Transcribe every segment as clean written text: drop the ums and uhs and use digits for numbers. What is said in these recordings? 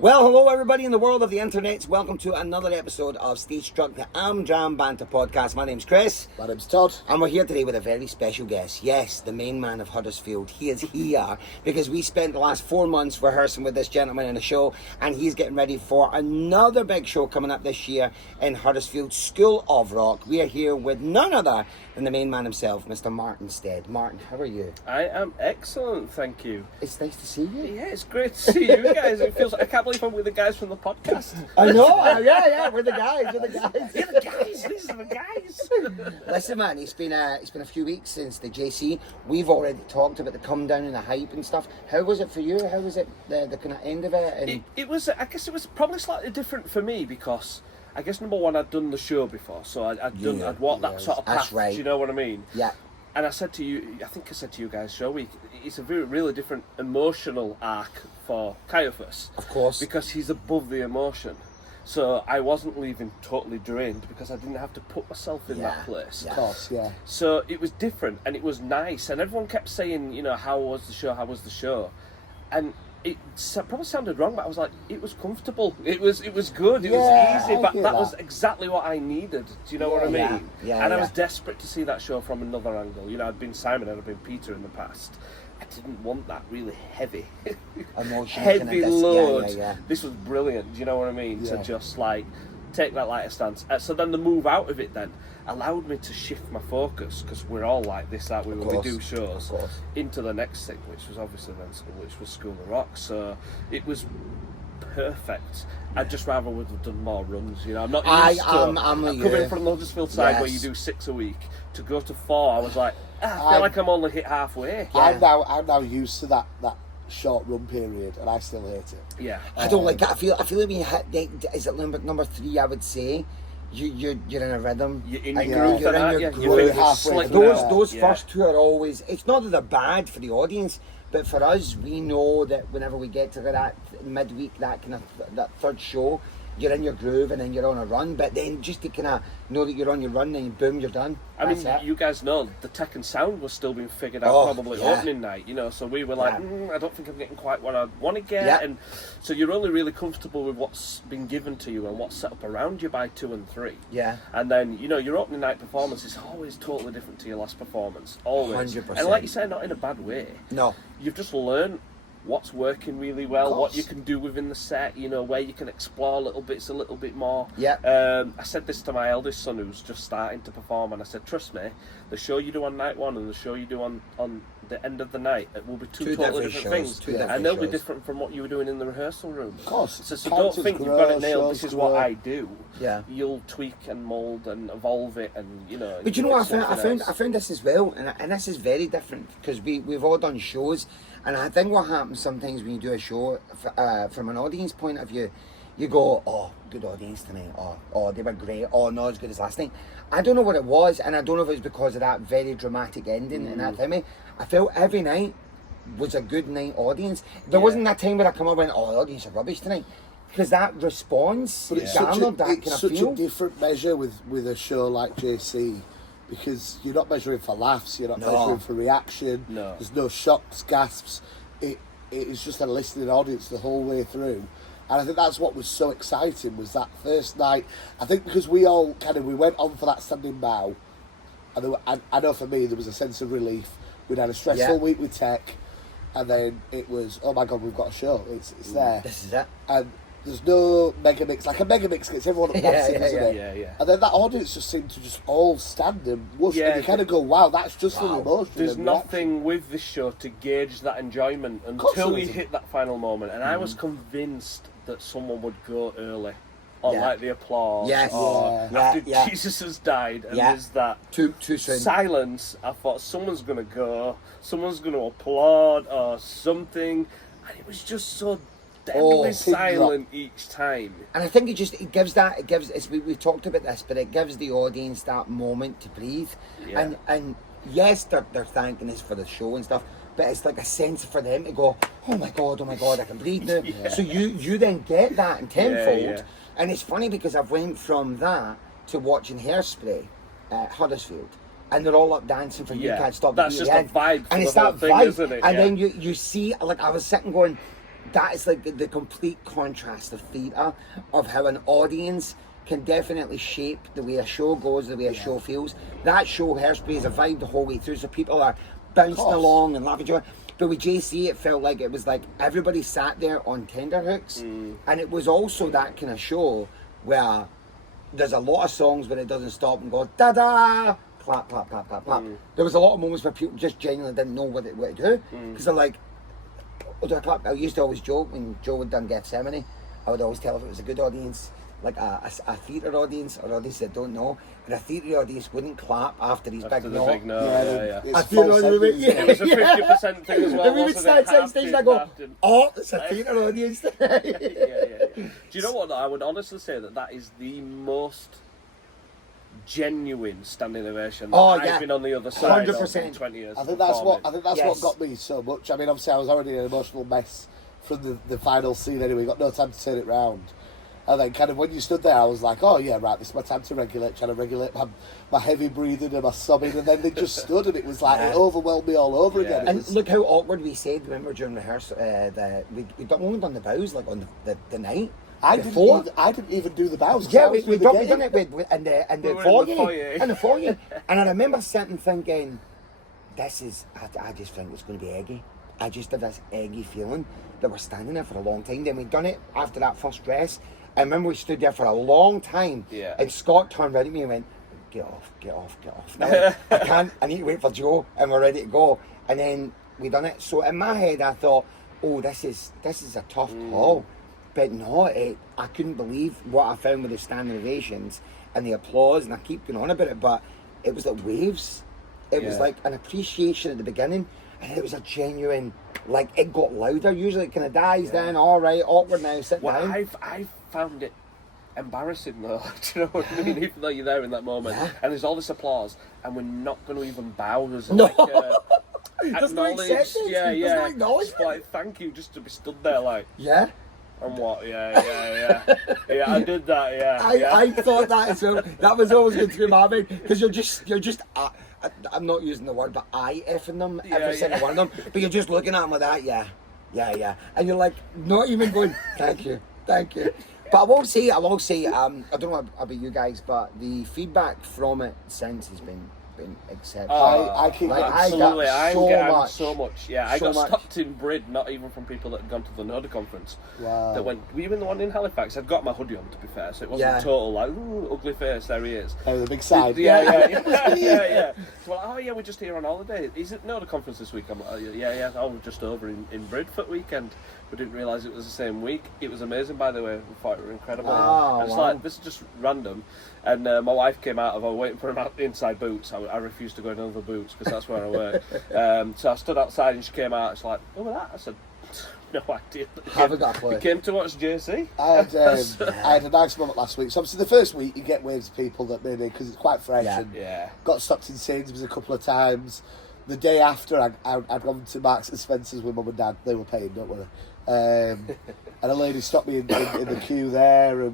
Well, hello everybody in the world of the internet. Welcome to another episode of Stage Struck, the am-dram banter podcast. My name's Chris. My name's Todd. And we're here today with a very special guest. Yes, the main man of Huddersfield. He is here because we spent the last 4 months rehearsing with this gentleman in a show, and he's getting ready for another big show coming up this year in Huddersfield School of Rock. We are here with none other than the main man himself, Mr. Martin Stead. Martin, how are you? I am excellent, thank you. It's nice to see you. Yeah, it's great to see you guys. It feels like I can't believe I'm with the guys from the podcast. I know, yeah, we're the guys. You're the guys, these are the guys. Listen, man, it's been a few weeks since the JC. We've already talked about the come down and the hype and stuff. How was it for you? How was it the kind of end of it? And It was, I guess it was probably slightly different for me because I guess number one, I'd done the show before, so I'd walked that sort of path. That's right. Do you know what I mean? Yeah. And I said to you, I think I said to you guys show week, it's a really different emotional arc for Caiaphas. Of course. Because he's above the emotion. So I wasn't leaving totally drained because I didn't have to put myself in that place. Yeah. Of course, yeah. So it was different and it was nice. And everyone kept saying, you know, how was the show? And it probably sounded wrong, but I was like, it was comfortable. It was good. It was easy. But that was exactly what I needed. Do you know what I mean? Yeah. And I was desperate to see that show from another angle. You know, I'd been Simon and I'd been Peter in the past. I didn't want that really heavy, Emotion, heavy load. Yeah. This was brilliant. Do you know what I mean? Yeah. To just like take that lighter stance. So then the move out of it then allowed me to shift my focus, because we're all like this, aren't we, when we do shows, into the next thing, which was obviously then which was School of Rock. So it was perfect. I'd just rather would have done more runs, you know. I'm not used to I'm coming from the Huddersfield side where you do 6 a week to go to 4. I was like, I feel like I'm only hit halfway. I'm now used to that short run period, and I still hate it. Yeah, I don't like that. I feel like when you hit is it number 3, I would say. You're in a rhythm. You're in and your groove. You're in your Your groove. halfway. Those first 2 are always. It's not that they're bad for the audience, but for us, we know that whenever we get to that midweek, that kind of that third show, you're in your groove and then you're on a run. But then just to kind of know that you're on your run, and boom, you're done. I mean, you guys know the tech and sound was still being figured out probably opening night, you know, so we were like, I don't think I'm getting quite what I want to get, and so you're only really comfortable with what's been given to you and what's set up around you by 2 and 3. Yeah. And then, you know, your opening night performance is always totally different to your last performance, always. 100%. And like you say, not in a bad way. No. You've just learned what's working really well, what you can do within the set, you know, where you can explore little bits a little bit more. Yeah. I said this to my eldest son who's just starting to perform, and I said, trust me, the show you do on night 1 and the show you do on the end of the night, it will be two totally different things. And they'll be different from what you were doing in the rehearsal room. Of course. So don't think you've got it nailed, this is what I do. Yeah. You'll tweak and mould and evolve it, and, you know. But you know what I found this as well, and this is very different, because we've all done shows, and I think what happens sometimes when you do a show, from an audience point of view, you go, oh, good audience tonight, oh, they were great, oh, not as good as last night. I don't know what it was, and I don't know if it was because of that very dramatic ending and that time. I felt every night was a good night audience. There wasn't that time where I come up and went, oh, the audience are rubbish tonight. Because that response, But it's such a different measure with a show like JC, because you're not measuring for laughs, you're not measuring for reaction, there's no shocks, gasps, it is just a listening audience the whole way through. And I think that's what was so exciting, was that first night. I think because we all we went on for that standing bow, and I know for me there was a sense of relief. We'd had a stressful week with tech, and then it was, oh my God, we've got a show, it's there. This is it. And there's no mega mix. Like a mega mix gets everyone up dancing, doesn't it? Yeah. And then that audience just seemed to just all stand and whoosh, and you kind of go, wow, that's just for emotion. There's nothing with this show to gauge that enjoyment until you hit that final moment. And I was convinced that someone would go early, or like the applause, or after Jesus has died, and there's that too soon silence. I thought someone's going to go, someone's going to applaud, or something, and it was just so deadly silent each time. And I think we've talked about this, but it gives the audience that moment to breathe. And yes, they're thanking us for the show and stuff, but it's like a sense for them to go, oh my god, I can breathe now. So you then get that in tenfold. And it's funny because I've went from that to watching Hairspray at Huddersfield, and they're all up dancing for You Can't Stop the Beat. That's just a vibe, and it's that vibe, isn't it? And then you see, like, I was sitting going, that is like the complete contrast of theatre, of how an audience can definitely shape the way a show goes, the way a show feels. That show, Hairspray, is a vibe the whole way through, so people are bouncing along and laughing. But with JC, it felt like it was like everybody sat there on tenterhooks, and it was also that kind of show where there's a lot of songs where it doesn't stop and go da-da, clap, clap, clap, clap, clap. There was a lot of moments where people just genuinely didn't know what to do, because they're like, oh, do I clap? I used to always joke when Joe had done Gethsemane, I would always tell if it was a good audience, like a theatre audience or audience that don't know, and a theatre audience wouldn't clap after his big no. Yeah. A theatre audience, It was a 50% thing as well. And we would stand stage and I go, oh, it's a theatre audience. Do you know what, though? I would honestly say that is the most genuine standing ovation that I've been on the other side 100%. of 20 years. I think that's what got me so much. I mean, obviously I was already an emotional mess from the final scene anyway, got no time to turn it round. And then kind of when you stood there, I was like, oh yeah, right, this is my time to regulate, trying to regulate my heavy breathing and my sobbing, and then they just stood and it was like, it overwhelmed me all over again. And look how awkward we said, remember during rehearsal, we done the bows like on the night. I didn't even do the bows. Yeah, we done it in the foyer. And I remember sitting thinking, this is, I just think it's going to be eggy. I just had this eggy feeling that we're standing there for a long time. Then we'd done it after that first dress. I remember we stood there for a long time. Yeah. And Scott turned around at me and went, get off. Now, I need to wait for Joe and we're ready to go. And then we done it. So in my head I thought, oh, this is a tough call. But no, I couldn't believe what I found with the standing ovations and the applause, and I keep going on about it, but it was like waves. It was like an appreciation at the beginning, and it was a genuine, like, it got louder. Usually it kind of dies down, all right, awkward now, sit down. I found it embarrassing though, do you know what I mean? Even though you're there in that moment, and there's all this applause, and we're not going to even bow. There's like, there's no acceptance. There's no acknowledgement. Just like, thank you, just to be stood there like, and what? Yeah, I did that. I thought that as well. That was always going through my mind, because you're just. I'm not using the word, but effing them every single one of them. But you're just looking at them like that, yeah, and you're like not even going, thank you. But I will say, I don't know about you guys, but the feedback from it since has been exceptional. I keep absolutely. I got so much. I got stopped in Brid, not even from people that had gone to the NODA conference. Wow. That went. Were you in the one in Halifax? I'd got my hoodie on, to be fair, so it wasn't total like, ooh, ugly face. There he is. Oh, the big side. Yeah. So, oh yeah, we're just here on holiday. Is it NODA conference this week? I'm like, oh, yeah. Oh, we're just over in Brid for the weekend. We didn't realise it was the same week. It was amazing, by the way. We thought it was incredible. Oh, it's like, this is just random. And my wife came out of, I was waiting for him out the inside boots. I refused to go in other boots because that's where I work. So I stood outside and she came out. She's like, oh, that? I said, no idea. He came to watch JC. I had a nice moment last week. So obviously the first week you get waves of people that maybe, because it's quite fresh. And got stopped in Sainsbury's a couple of times. The day after, I'd gone to Marks and Spencer's with mum and dad. They were paying, don't worry. And a lady stopped me in the queue there.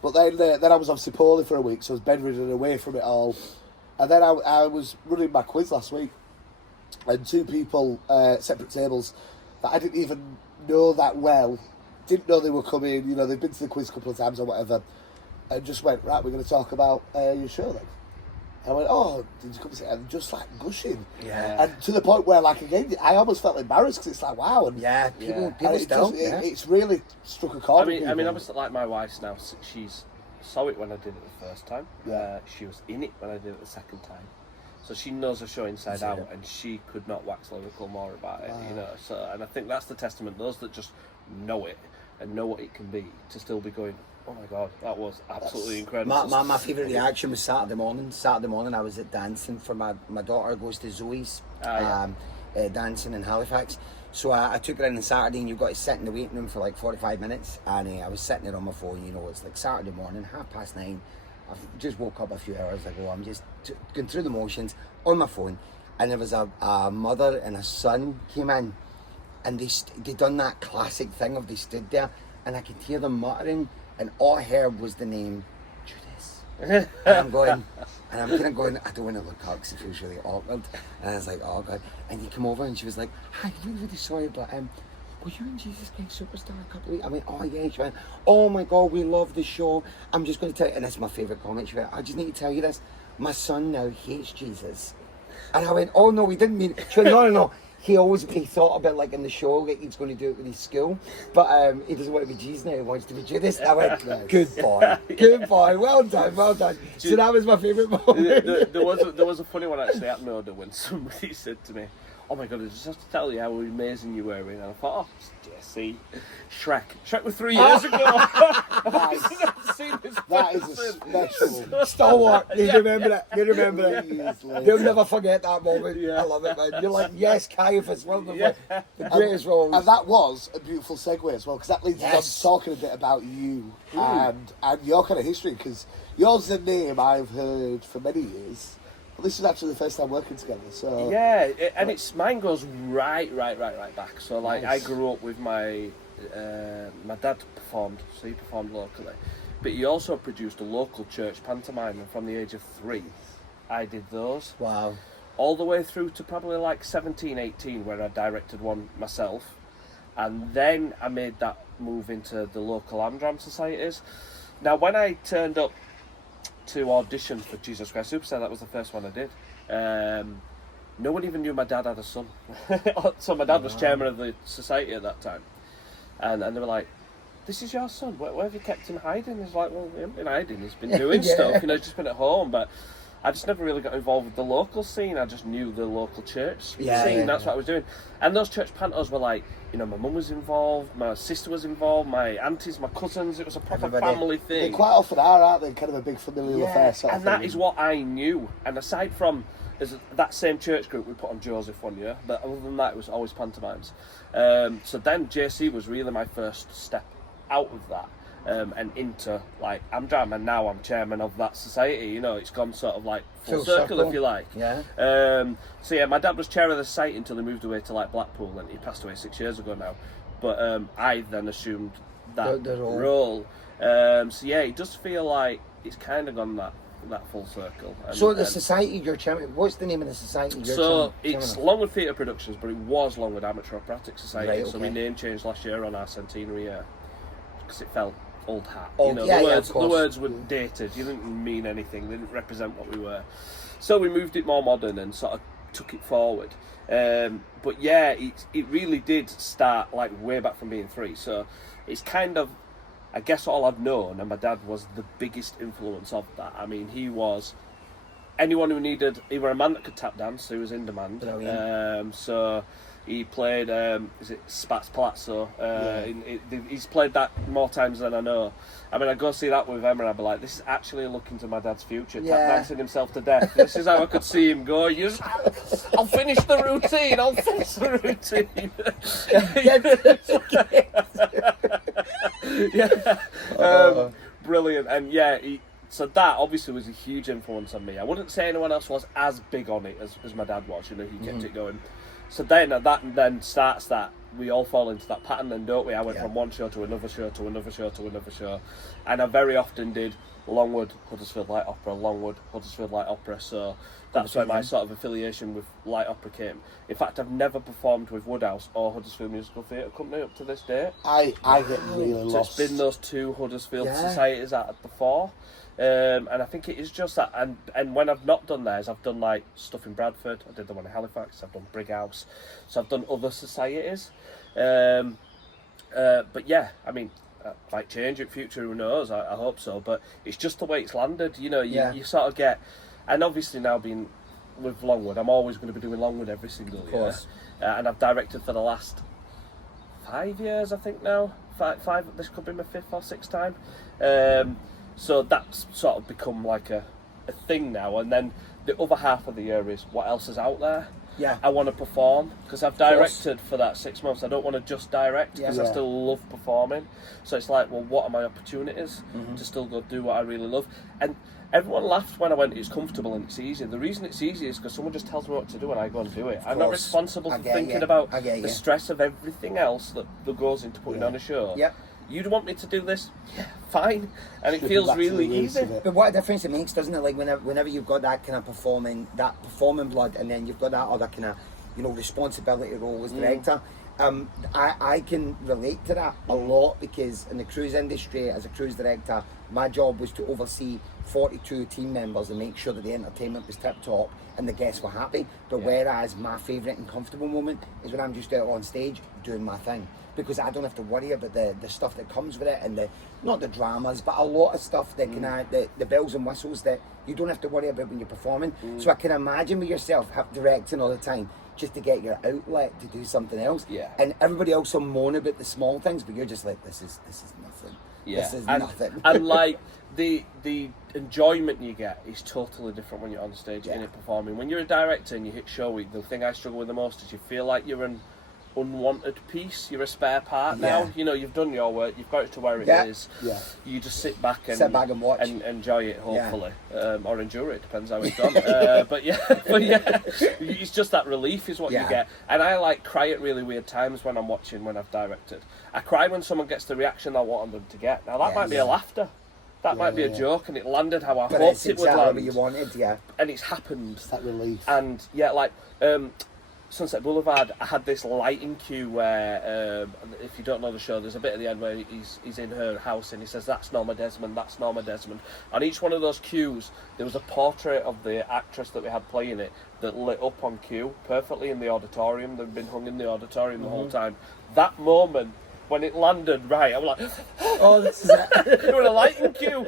But then I was obviously poorly for a week, so I was bedridden away from it all. And then I was running my quiz last week, and two people, separate tables, that I didn't even know that well, didn't know they were coming, you know, they've been to the quiz a couple of times or whatever, and just went, right, we're going to talk about your show then. And I went, oh, did you come see it? And just like gushing. Yeah. And to the point where, like, again, I almost felt embarrassed because it's like, wow. And people still. It's really struck a chord. I mean, obviously, like my wife's now, she's saw it when I did it the first time. She was in it when I did it the second time. So she knows the show inside out, and she could not wax lyrical more about it, you know. So, and I think that's the testament. Those that just know it and know what it can be, to still be going, oh my God, that was absolutely incredible. My favourite reaction was Saturday morning. Saturday morning I was at dancing for my daughter goes to Zoe's dancing in Halifax. So I took her in on Saturday, and you've got to sit in the waiting room for like 45 minutes. And I was sitting there on my phone, you know, it's like Saturday morning, 9:30. I've just woke up a few hours ago. I'm just going through the motions on my phone. And there was a mother and a son came in, and they done that classic thing of they stood there, and I could hear them muttering, and all I heard was the name Judas. And I'm kind of going, I don't want to look up because it feels really awkward. And I was like, oh God. And he came over and she was like, hi, I'm really sorry, but were you in Jesus Christ Superstar a couple of weeks? I went, oh yeah. She went, oh my God, we love the show. I'm just going to tell you, and this is my favourite comment. She went, I just need to tell you this. My son now hates Jesus. And I went, oh no, we didn't mean it. She went, no. He thought about like in the show that he's going to do it with his school, but he doesn't want to be Jesus now. He wants to be Judas. I went, good boy, well done. So that was my favourite moment. There was a funny one actually at Noda when somebody said to me, oh my God, I just have to tell you how amazing you were. And I thought, oh, Jesse, Shrek was 3 years ago. I've seen this that is a special stalwart. You remember it. They'll never forget that moment. Yeah. I love it, man. You're like, yes, Caiaphas, one of the greatest roles. And that was a beautiful segue as well, because that leads us on talking a bit about you and your kind of history, because yours is a name I've heard for many years. Well, this is actually the first time working together, so... Yeah, mine goes right back. So, like, nice. I grew up with my dad performed, so he performed locally. But he also produced a local church pantomime, and from the age of 3, I did those. Wow. All the way through to probably like 17, 18, where I directed one myself. And then I made that move into the local am-dram societies. Now, when I turned up to audition for Jesus Christ Superstar, that was the first one I did. No one even knew my dad had a son. So my dad was chairman of the society at that time. And they were like, this is your son, where have you kept him hiding? He's like, well, he hasn't been hiding, he's been doing stuff, just been at home. But I just never really got involved with the local scene. I just knew the local church scene, that's what I was doing. And those church pantos were like, my mum was involved, my sister was involved, my aunties, my cousins, it was a proper family thing. They quite often are, aren't they? Kind of a big familial affair sort of thing. And that is what I knew. And aside from that same church group, we put on Joseph one year, but other than that, it was always pantomimes. So then JC was really my first step out of that. And into like am-dram, and now I'm chairman of that society. It's gone sort of like full circle, if you like. Yeah. So yeah, my dad was chair of the society until he moved away to like Blackpool, and he passed away 6 years ago now. But I then assumed that the role. So yeah, it does feel like it's kind of gone that full circle. So the society you're chairman, what's the name of the society you're chairman? It's Longwood Theatre Productions, but it was Longwood Amateur Operatic Society. Right, okay. So we name changed last year on our centenary year because it felt old hat. The words were dated. You didn't mean anything. They didn't represent what we were. So we moved it more modern and sort of took it forward. But yeah, it really did start like way back from being 3. So it's kind of, I guess, all I've known, and my dad was the biggest influence of that. I mean, he was anyone who needed. He was a man that could tap dance, so he was in demand. So he played, is it Spats Palazzo? He's played that more times than I know. I mean, I go see that with Emma and I'd be like, this is actually looking to my dad's future, tap dancing himself to death. This is how I could see him go. I'll finish the routine. Brilliant. And so that obviously was a huge influence on me. I wouldn't say anyone else was as big on it as my dad was. He kept it going. So then that starts that we all fall into that pattern, then, don't we? I went from one show to another show to another show to another show, and I very often did Longwood, Huddersfield Light Opera, Longwood, Huddersfield Light Opera. So that's where my sort of affiliation with light opera came. In fact, I've never performed with Woodhouse or Huddersfield Musical Theatre Company up to this day. I get really lost. So it's been those 2 Huddersfield societies at the 4. And I think it is just that, and when I've not done theirs, I've done like stuff in Bradford. I did the one in Halifax. I've done Brighouse, so I've done other societies. But yeah, I mean, might change in future. Who knows? I hope so. But it's just the way it's landed. You sort of get, and obviously now being with Longwood, I'm always going to be doing Longwood every single year. And I've directed for the last 5 years, I think now. Five. This could be my 5th or 6th time. So that's sort of become like a thing now. And then the other half of the year is what else is out there. Yeah. I want to perform because I've directed for that 6 months. I don't want to just direct because I still love performing. So it's like, well, what are my opportunities to still go do what I really love? And everyone laughed when I went, it's comfortable and it's easy. The reason it's easy is because someone just tells me what to do and I go and do it. I'm not responsible for thinking about the stress of everything else that goes into putting on a show. Yep. You'd want me to do this? Yeah, fine. And it feels really easy. But what a difference it makes, doesn't it? Like whenever you've got that kind of performing blood, and then you've got that other kind of, responsibility role as director, I can relate to that a lot, because in the cruise industry, as a cruise director, my job was to oversee 42 team members and make sure that the entertainment was tip top and the guests were happy. But whereas my favourite and comfortable moment is when I'm just out on stage doing my thing, because I don't have to worry about the stuff that comes with it, and not the dramas, but a lot of stuff that the bells and whistles that you don't have to worry about when you're performing. So I can imagine with yourself directing all the time, just to get your outlet to do something else. Yeah. And everybody else will moan about the small things, but you're just like, this is nothing. Yeah. This is nothing. And like the enjoyment you get is totally different when you're on stage in it performing. When you're a director and you hit show week, the thing I struggle with the most is you feel like you're an unwanted piece. You're a spare part now. You know, you've done your work, you've got it to where it is. Yeah. You just sit back and watch and enjoy it, hopefully, or endure it, depends how it's done. but yeah, it's just that relief is what you get. And I like cry at really weird times when I'm watching, when I've directed. I cry when someone gets the reaction I want them to get. Now that might be a laughter. That might be a joke, and it landed how I hoped it would land. What you wanted, and it's happened. It's that relief. And like Sunset Boulevard, I had this lighting cue where, if you don't know the show, there's a bit at the end where he's in her house and he says, "That's Norma Desmond, that's Norma Desmond." On each one of those cues, there was a portrait of the actress that we had playing it that lit up on cue perfectly in the auditorium. They'd been hung in the auditorium the whole time. That moment, when it landed right, I was like, "Oh, this is it." You were a lighting cue.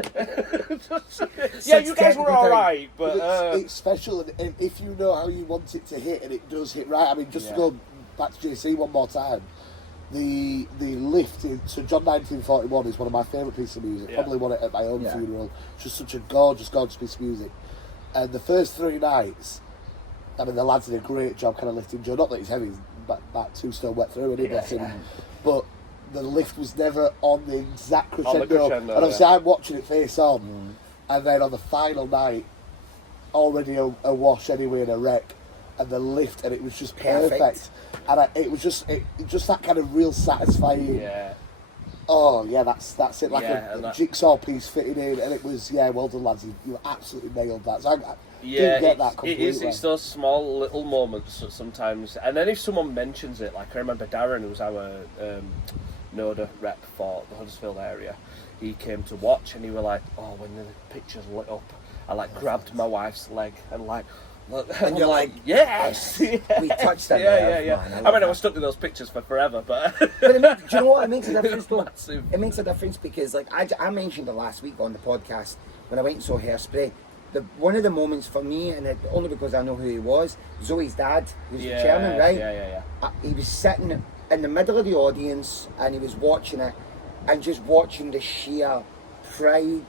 You guys were all right, but it's special, and if you know how you want it to hit, and it does hit right. I mean, just to go back to JC one more time, the lift to John 1941 is one of my favourite pieces of music. Probably won it at my own funeral. It's just such a gorgeous piece of music. And the first 3 nights, I mean, the lads did a great job kind of lifting Joe. Not that he's heavy, he's about 2 stone wet through, and bless him. But the lift was never on the exact crescendo. And obviously I'm watching it face on, and then on the final night, already a wash anyway and a wreck, and the lift, and it was just perfect. And it was just that kind of real satisfying. Yeah. Oh yeah, that's it. Like a jigsaw piece fitting in, and it was well done, lads. You absolutely nailed that. So I get that completely. It's those small little moments sometimes, and then if someone mentions it, like I remember Darren, who was our NODA rep for the Huddersfield area, he came to watch and he were like, "Oh, when the pictures lit up, I like grabbed my wife's leg and like." And you're like, yes! We touched that. Man, I was stuck with those pictures for forever, but do you know what? It makes a difference, though. It makes a difference because, like, I mentioned it last week on the podcast when I went and saw Hairspray. One of the moments for me, and only because I know who he was, Zoe's dad, who's the chairman, right? He was sitting in the middle of the audience and he was watching it, and just watching the sheer pride,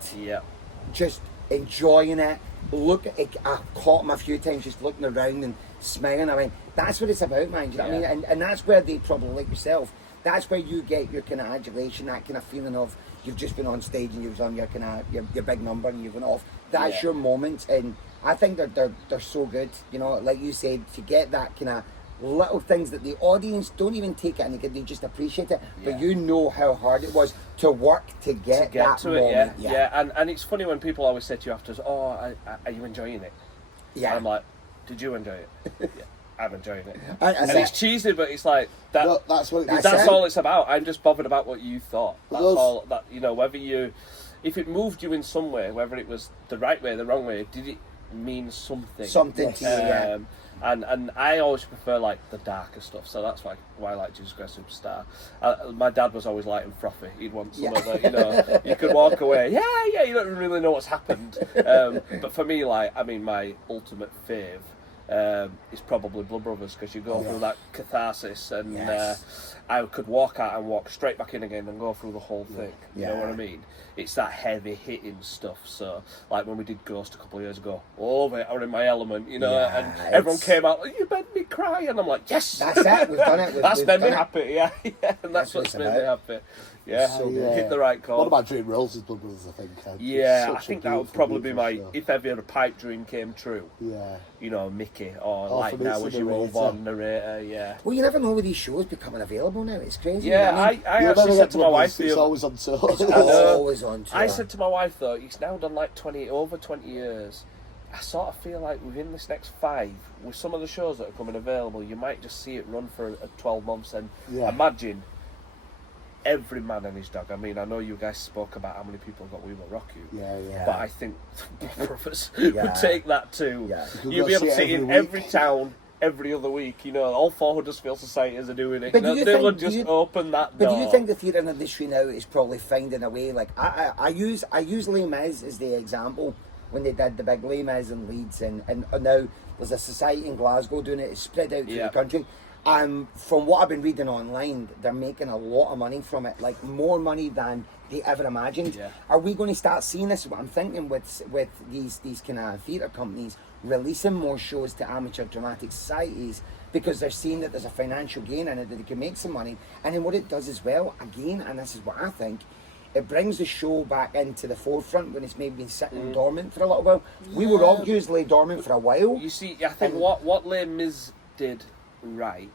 just enjoying it. I caught him a few times just looking around and smiling. I mean, that's what it's about, man. Do you know what I mean? And that's where they probably, like yourself, that's where you get your kind of adulation, that kind of feeling of you've just been on stage and you've done your kind of your big number and you've gone off. That's your moment, and I think they're so good. You know, like you said, to get that kind of little things that the audience don't even take it and they just appreciate it, but you know how hard it was to work to get that to moment. it. And it's funny when people always say to you afterwards, "Oh, are you enjoying it?" And I'm like, "Did you enjoy it?" I'm enjoying it. And it's cheesy, but it's like that. No, that's all it's about. I'm just bothered about what you thought. That's all. That, you know, if it moved you in some way, whether it was the right way, the wrong way, did it mean something? Something to you, And I always prefer like the darker stuff, so that's why I like Jesus Christ Superstar. My dad was always light and frothy. He'd want some of it, you know. You could walk away, you don't really know what's happened. But for me, like, I mean, my ultimate fave is probably Blood Brothers, because you go through that catharsis, and I could walk out and walk straight back in again and go through the whole thing. You know what I mean? It's that heavy hitting stuff. So, like when we did Ghost a couple of years ago, I was in my element, you know, and everyone came out, "You made me cry," and I'm like, "Yes, that's it. We've done it. That's made me happy." And that's what's made me happy. Hit the right chord. One of my dream roles is Blood Brothers, I think. I think that would probably be my if ever a pipe dream came true. You know, Mickey, or like now as you move on, narrator. Well, you never know with these shows becoming available now. It's crazy. I actually said to my wife, it's always on tour. It's always on tour. I said to my wife though, he's now done like over 20 years, I sort of feel like within this next 5, with some of the shows that are coming available, you might just see it run for 12 months. And imagine every man and his dog. I mean, I know you guys spoke about how many people got We Will Rock You. But I think the brothers would take that too. You'll be able to see it in every town, every other week. You know, all 4 Huddersfield societies are doing it. They would just open that door. But do you think the theatre industry now is probably finding a way? Like I use Les Mis as the example when they did the big Les Mis in Leeds, and now there's a society in Glasgow doing it. It's spread out through the country. From what I've been reading online, they're making a lot of money from it, like more money than they ever imagined. Are we going to start seeing this? What I'm thinking with these kind of theatre companies releasing more shows to amateur dramatic societies because they're seeing that there's a financial gain in it, that they can make some money. And then what it does as well, again, and this is what I think, it brings the show back into the forefront when it's maybe been sitting dormant for a little while. We were all usually dormant for a while. You see, I think what Les Mis did right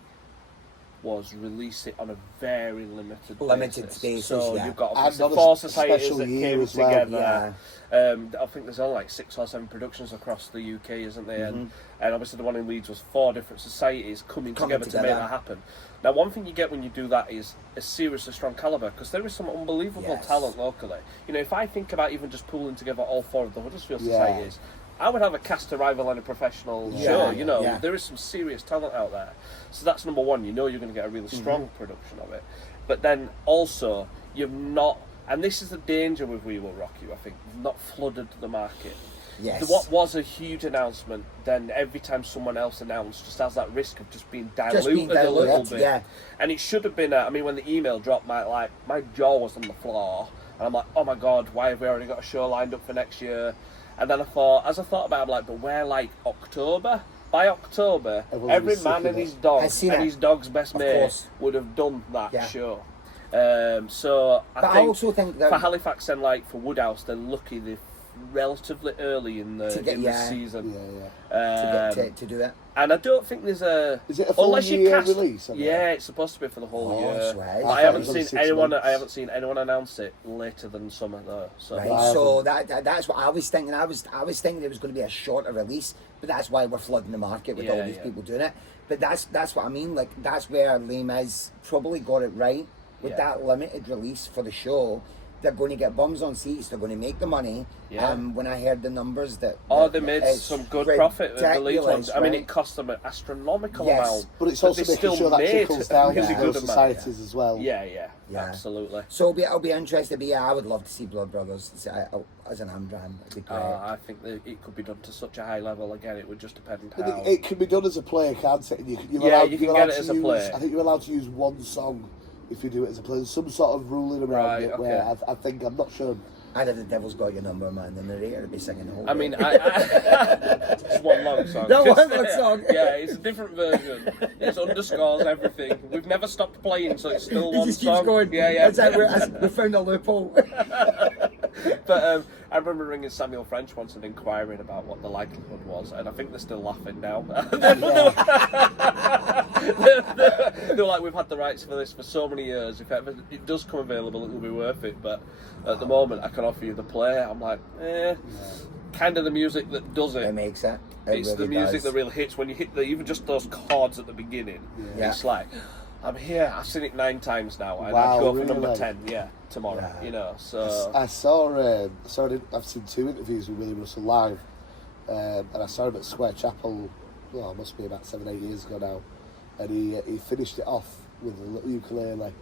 was release it on a very limited basis. So you've got obviously 4 societies that came together. I think there's only like 6 or 7 productions across the UK, isn't there? And obviously the one in Leeds was 4 different societies coming together to make that happen. Now, one thing you get when you do that is a seriously strong calibre, because there is some unbelievable talent locally. You know, if I think about even just pooling together all 4 of the Huddersfield societies, I would have a cast to rival any professional show, you know. There is some serious talent out there. So that's number one. You know you're going to get a really strong production of it. But then also, you've not, and this is the danger with We Will Rock You, I think, you've not flooded the market. What was a huge announcement, then every time someone else announced, just has that risk of just being diluted a little bit. And it should have been, I mean, when the email dropped, my jaw was on the floor. And I'm like, oh my God, why have we already got a show lined up for next year? And then I thought about it, I'm like, but we're like October? By October, every man and his dog and his dog's best mate would have done that show. So I also think that for Halifax and like for Woodhouse, they're lucky they're relatively early in the season to do it. And I don't think there's a. Is it a full year release? Yeah, it's supposed to be for the whole year. Right. I haven't seen anyone. I haven't seen anyone announce it later than summer though. So, so that's what I was thinking. I was thinking it was going to be a shorter release, but that's why we're flooding the market with all these people doing it. But that's what I mean. Like that's where Les Mis probably got it right with that limited release for the show. They're going to get bums on seats. They're going to make the money. When I heard the numbers that they made some good profit with the Leeds ones. I mean, it cost them an astronomical amount. But it's also making sure that trickles down to those societies as well. Yeah, absolutely. So it'll be interesting. But I would love to see Blood Brothers as an am-dram. It'd be great. I think that it could be done to such a high level. Again, it would just depend how. It can be done as a player, can't it? You can get it as a player. I think you're allowed to use one song. If you do it as a player, there's some sort of ruling around it where I think, I'm not sure. I'd have The Devil's Got Your Number, man. The narrator would be singing the whole I mean, it's one long song. No, one long song. Yeah, it's a different version. It's underscores everything. We've never stopped playing, so it's still one just song. Keeps going. Yeah. We found a loophole. But I remember ringing Samuel French once and inquiring about what the likelihood was, and I think they're still laughing now. They're like, we've had the rights for this for so many years. If ever it does come available, it will be worth it. But at the moment, I can offer you the play. I'm like, kind of the music that does it. It makes it. It's really the music that really hits when you hit even just those chords at the beginning. It's like, I'm here. I've seen it 9 times now, and I'll go for number 10. Tomorrow. You know, so I saw. I've seen 2 interviews with Willie Russell live, and I saw him at Square Chapel. Well, it must be about 7-8 years ago now, and he finished it off with a little ukulele,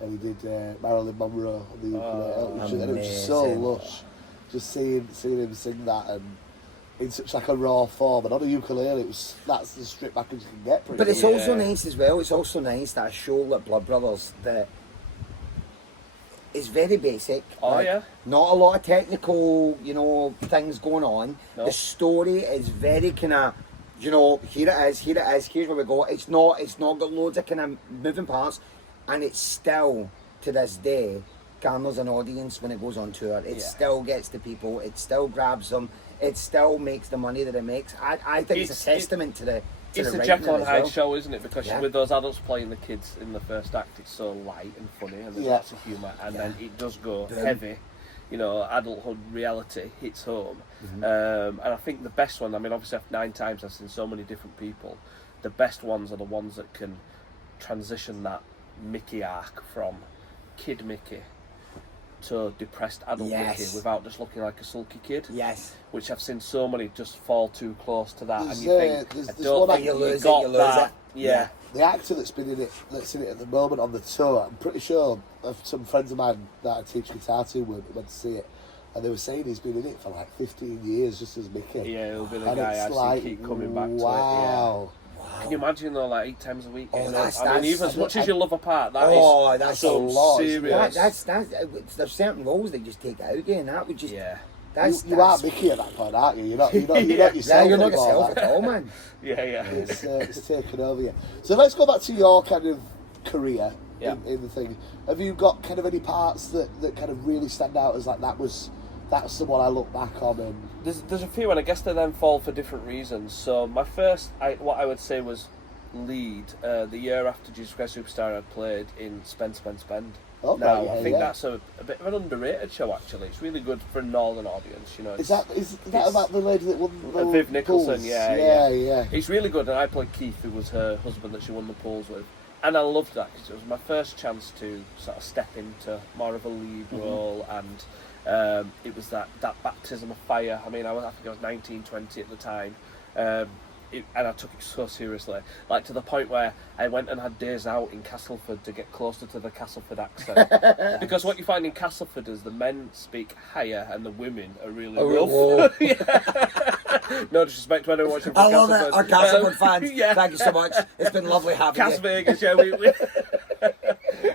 and he did Marilyn Monroe on the ukulele, and it was just so lush. Just seeing him sing that and in such like a raw form, and on a ukulele, that's as stripped back as you can get. But it's also nice as well. It's also nice that a show like Blood Brothers that is very basic. Not a lot of technical, things going on. No. The story is very kind of, here it is, here's where we go. It's not got loads of kind of moving parts, and it's still to this day garners an audience when it goes on tour. It still gets to people. It still grabs them. It still makes the money that it makes. I think it's a testament to the. It's a Jekyll and Hyde show, isn't it? Because with those adults playing the kids in the first act, it's so light and funny, and there's lots of humour, and then it does go heavy adulthood reality hits home. And I think the best one, I mean, obviously 9 times I've seen so many different people, the best ones are the ones that can transition that Mickey arc from kid Mickey to depressed adult Mickey without just looking like a sulky kid. Yes. Which I've seen so many just fall too close to that, and you think, there's I don't think you lose got it, you lose that. it. Yeah. The actor that's in it at the moment on the tour, I'm pretty sure some friends of mine that I teach guitar to went to see it, and they were saying he's been in it for like 15 years just as Mickey. Yeah, he'll be the and guy it's I like, keep coming back to it. Wow. Can you imagine though, like 8 times a week? Oh, I mean, even as much as you love a part, that's so a lot. serious. There's certain roles they just take out again. That would just You are Mickey at that point, aren't you? You're not yourself. Yeah, you're not yourself at all, man. Yeah. It's taken over you. So let's go back to your kind of career in the thing. Have you got kind of any parts that kind of really stand out as like that's the one I look back on? And there's a few, and I guess they then fall for different reasons. So my first, what I would say was lead. The year after Jesus Christ Superstar, I played in Spend. Oh, now, yeah, I think that's a bit of an underrated show, actually. It's really good for a northern audience, you know. Is that about the lady that won the Viv Nicholson, pools? Yeah. It's really good, and I played Keith, who was her husband that she won the pools with. And I loved that, because it was my first chance to sort of step into more of a lead role, and it was that baptism of fire. I mean, I think I was 19, 20 at the time. And I took it so seriously, like to the point where I went and had days out in Castleford to get closer to the Castleford accent. Because what you find in Castleford is the men speak higher and the women are really rough. No disrespect to anyone watching from I love Castleford. it, our Castleford fans. Thank you so much. It's been lovely having you. Cas Vegas,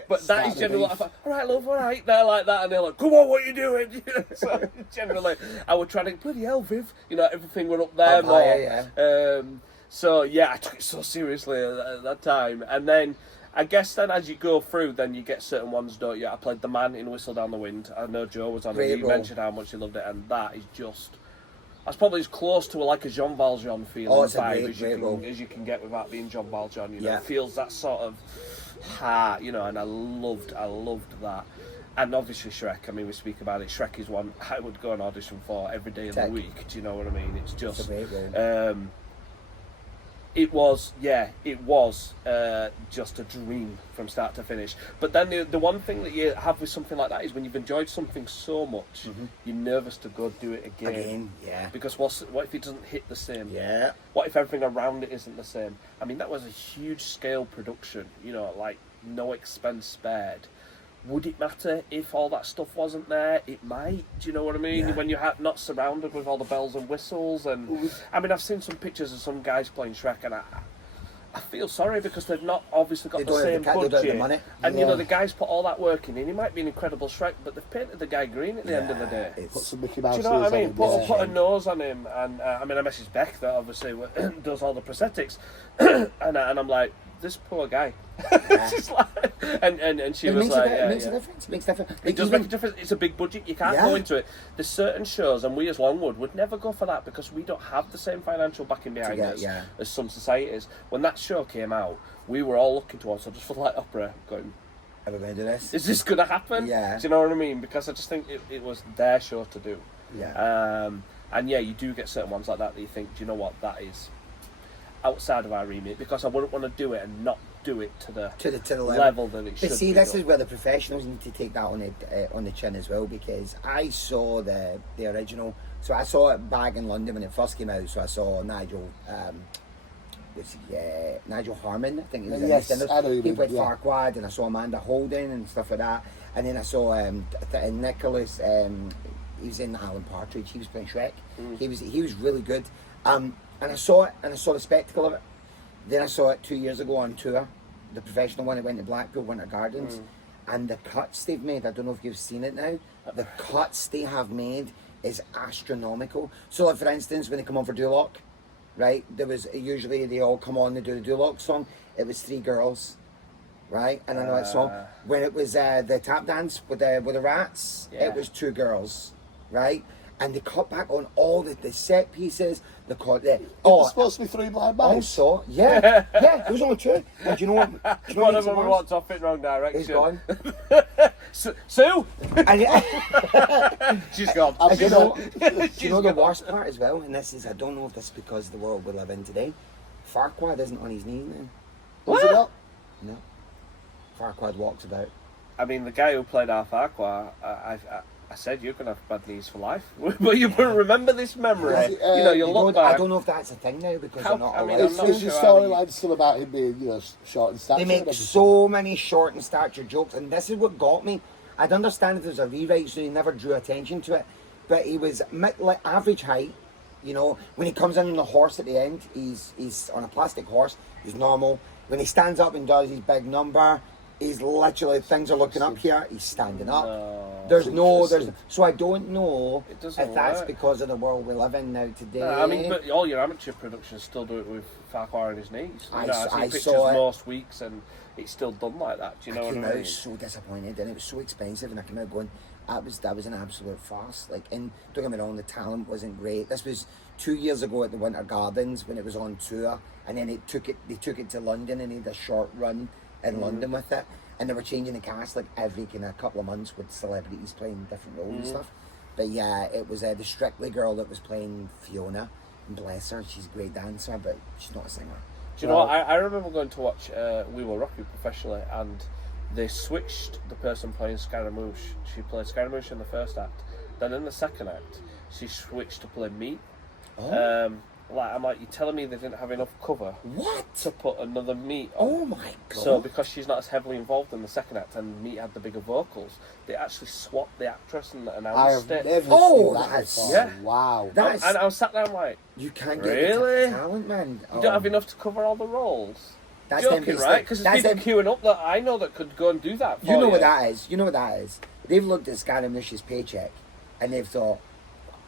But that is generally what I thought, all right, love, all right, they're like that, and they're like, come on, what are you doing? So generally, I would try to, bloody hell, Viv, everything were up there more. So I took it so seriously at that time. And then, I guess then as you go through, then you get certain ones, don't you? I played the man in Whistle Down the Wind. I know Joe was on it. You mentioned how much he loved it, and that is just... That's probably as close to like a Jean Valjean feeling vibe as you can get without being Jean Valjean. It feels that sort of heart, and I loved that. And obviously Shrek. I mean, we speak about it. Shrek is one I would go and audition for every day of the week. Do you know what I mean? It's just. It was just a dream from start to finish. But then the one thing that you have with something like that is when you've enjoyed something so much, you're nervous to go do it again. Because what if it doesn't hit the same? Yeah. What if everything around it isn't the same? I mean, that was a huge scale production, like no expense spared. Would it matter if all that stuff wasn't there? It might. Do you know what I mean? Yeah. When you're not surrounded with all the bells and whistles, and I mean, I've seen some pictures of some guys playing Shrek, and I feel sorry because they've not obviously got the same budget. The money. And the guys put all that work in. He might be an incredible Shrek, but they've painted the guy green at the end of the day. Put some Mickey Mouse. Do you know what I mean? Put a nose on him, and I messaged Beck that obviously does all the prosthetics, and I'm like, this poor guy. and she was like, it makes a difference. It does make a difference. It's a big budget. You can't go into it. There's certain shows, and we as Longwood would never go for that because we don't have the same financial backing behind us as some societies. When that show came out, we were all looking towards it just for light opera, going, "Are we going to do this? Is this going to happen?" Yeah. Do you know what I mean? Because I just think it was their show to do. Yeah. And you do get certain ones like that you think, do you know what, that is outside of our remit, because I wouldn't want to do it and not do it to the level that it should be. But see, this is where the professionals need to take that on the chin as well, because I saw the original. So I saw it back in London when it first came out. So I saw Nigel Harmon, I think it was. Yes, I know you he mean, played Farquaad, and I saw Amanda Holden and stuff like that. And then I saw Nicholas. He was in Alan Partridge. He was playing Shrek. He was really good. And I saw it, and I saw the spectacle of it. Then I saw it 2 years ago on tour, the professional one. It went to Blackpool Winter Gardens, and the cuts they've made, I don't know if you've seen it now, the cuts they have made is astronomical. So like, for instance, when they come on for Duloc, right, there was usually they all come on to do the Duloc song. It was 3 girls, right, and I know that song. When it was the tap dance with the rats, it was 2 girls, right. And they cut back on all the set pieces. It was supposed to be 3 blind mice. Also, there was only 2. And do you know what? One of them walked off in the wrong direction. He's gone. Sue! And, She's gone. do you know the worst part as well? And this is, I don't know if this is because of the world we live in today. Farquaad isn't on his knees now. Was it not? No. Farquaad walks about. I mean, the guy who played our Farquaad, I said you're going to have bad knees for life. But you remember this memory. You'll look back. I don't know if that's a thing now because they're not allowed. Is your storyline still about him being, short in stature? They make so many short in stature jokes, and this is what got me. I'd understand if there's a rewrite, so he never drew attention to it. But he was like average height. When he comes in on the horse at the end, he's on a plastic horse. He's normal. When he stands up and does his big number, he's literally, things are looking up here, he's standing up. So I don't know if that's because of the world we live in now today. But all your amateur productions still do it with Farquhar on his knees. I see pictures saw it most weeks and it's still done like that. Do you know what I mean? I was so disappointed and it was so expensive, and I came out going, that was an absolute farce. And don't get me wrong, the talent wasn't great. This was 2 years ago at the Winter Gardens when it was on tour, and then they took it to London and he had a short run in London with it, and they were changing the cast like every kind of couple of months with celebrities playing different roles and stuff. But yeah, it was the Strictly girl that was playing Fiona, and bless her, she's a great dancer, but she's not a singer. Do you know what? I remember going to watch We Will Rock You professionally, and they switched the person playing Scaramouche. She played Scaramouche in the first act, then in the second act she switched to play me. I'm like, you're telling me they didn't have enough cover to put another Meat on? Oh my god. So because she's not as heavily involved in the second act and Meat had the bigger vocals, they actually swapped the actress and announced it. Never seen that before. Yeah. Wow. And I was sat there like, you can't really? Get the talent, man. You don't have enough to cover all the roles. That's joking, right? Because there's people queuing up that I know that could go and do that for you. You know what that is? They've looked at Scaramouche's paycheck and they've thought,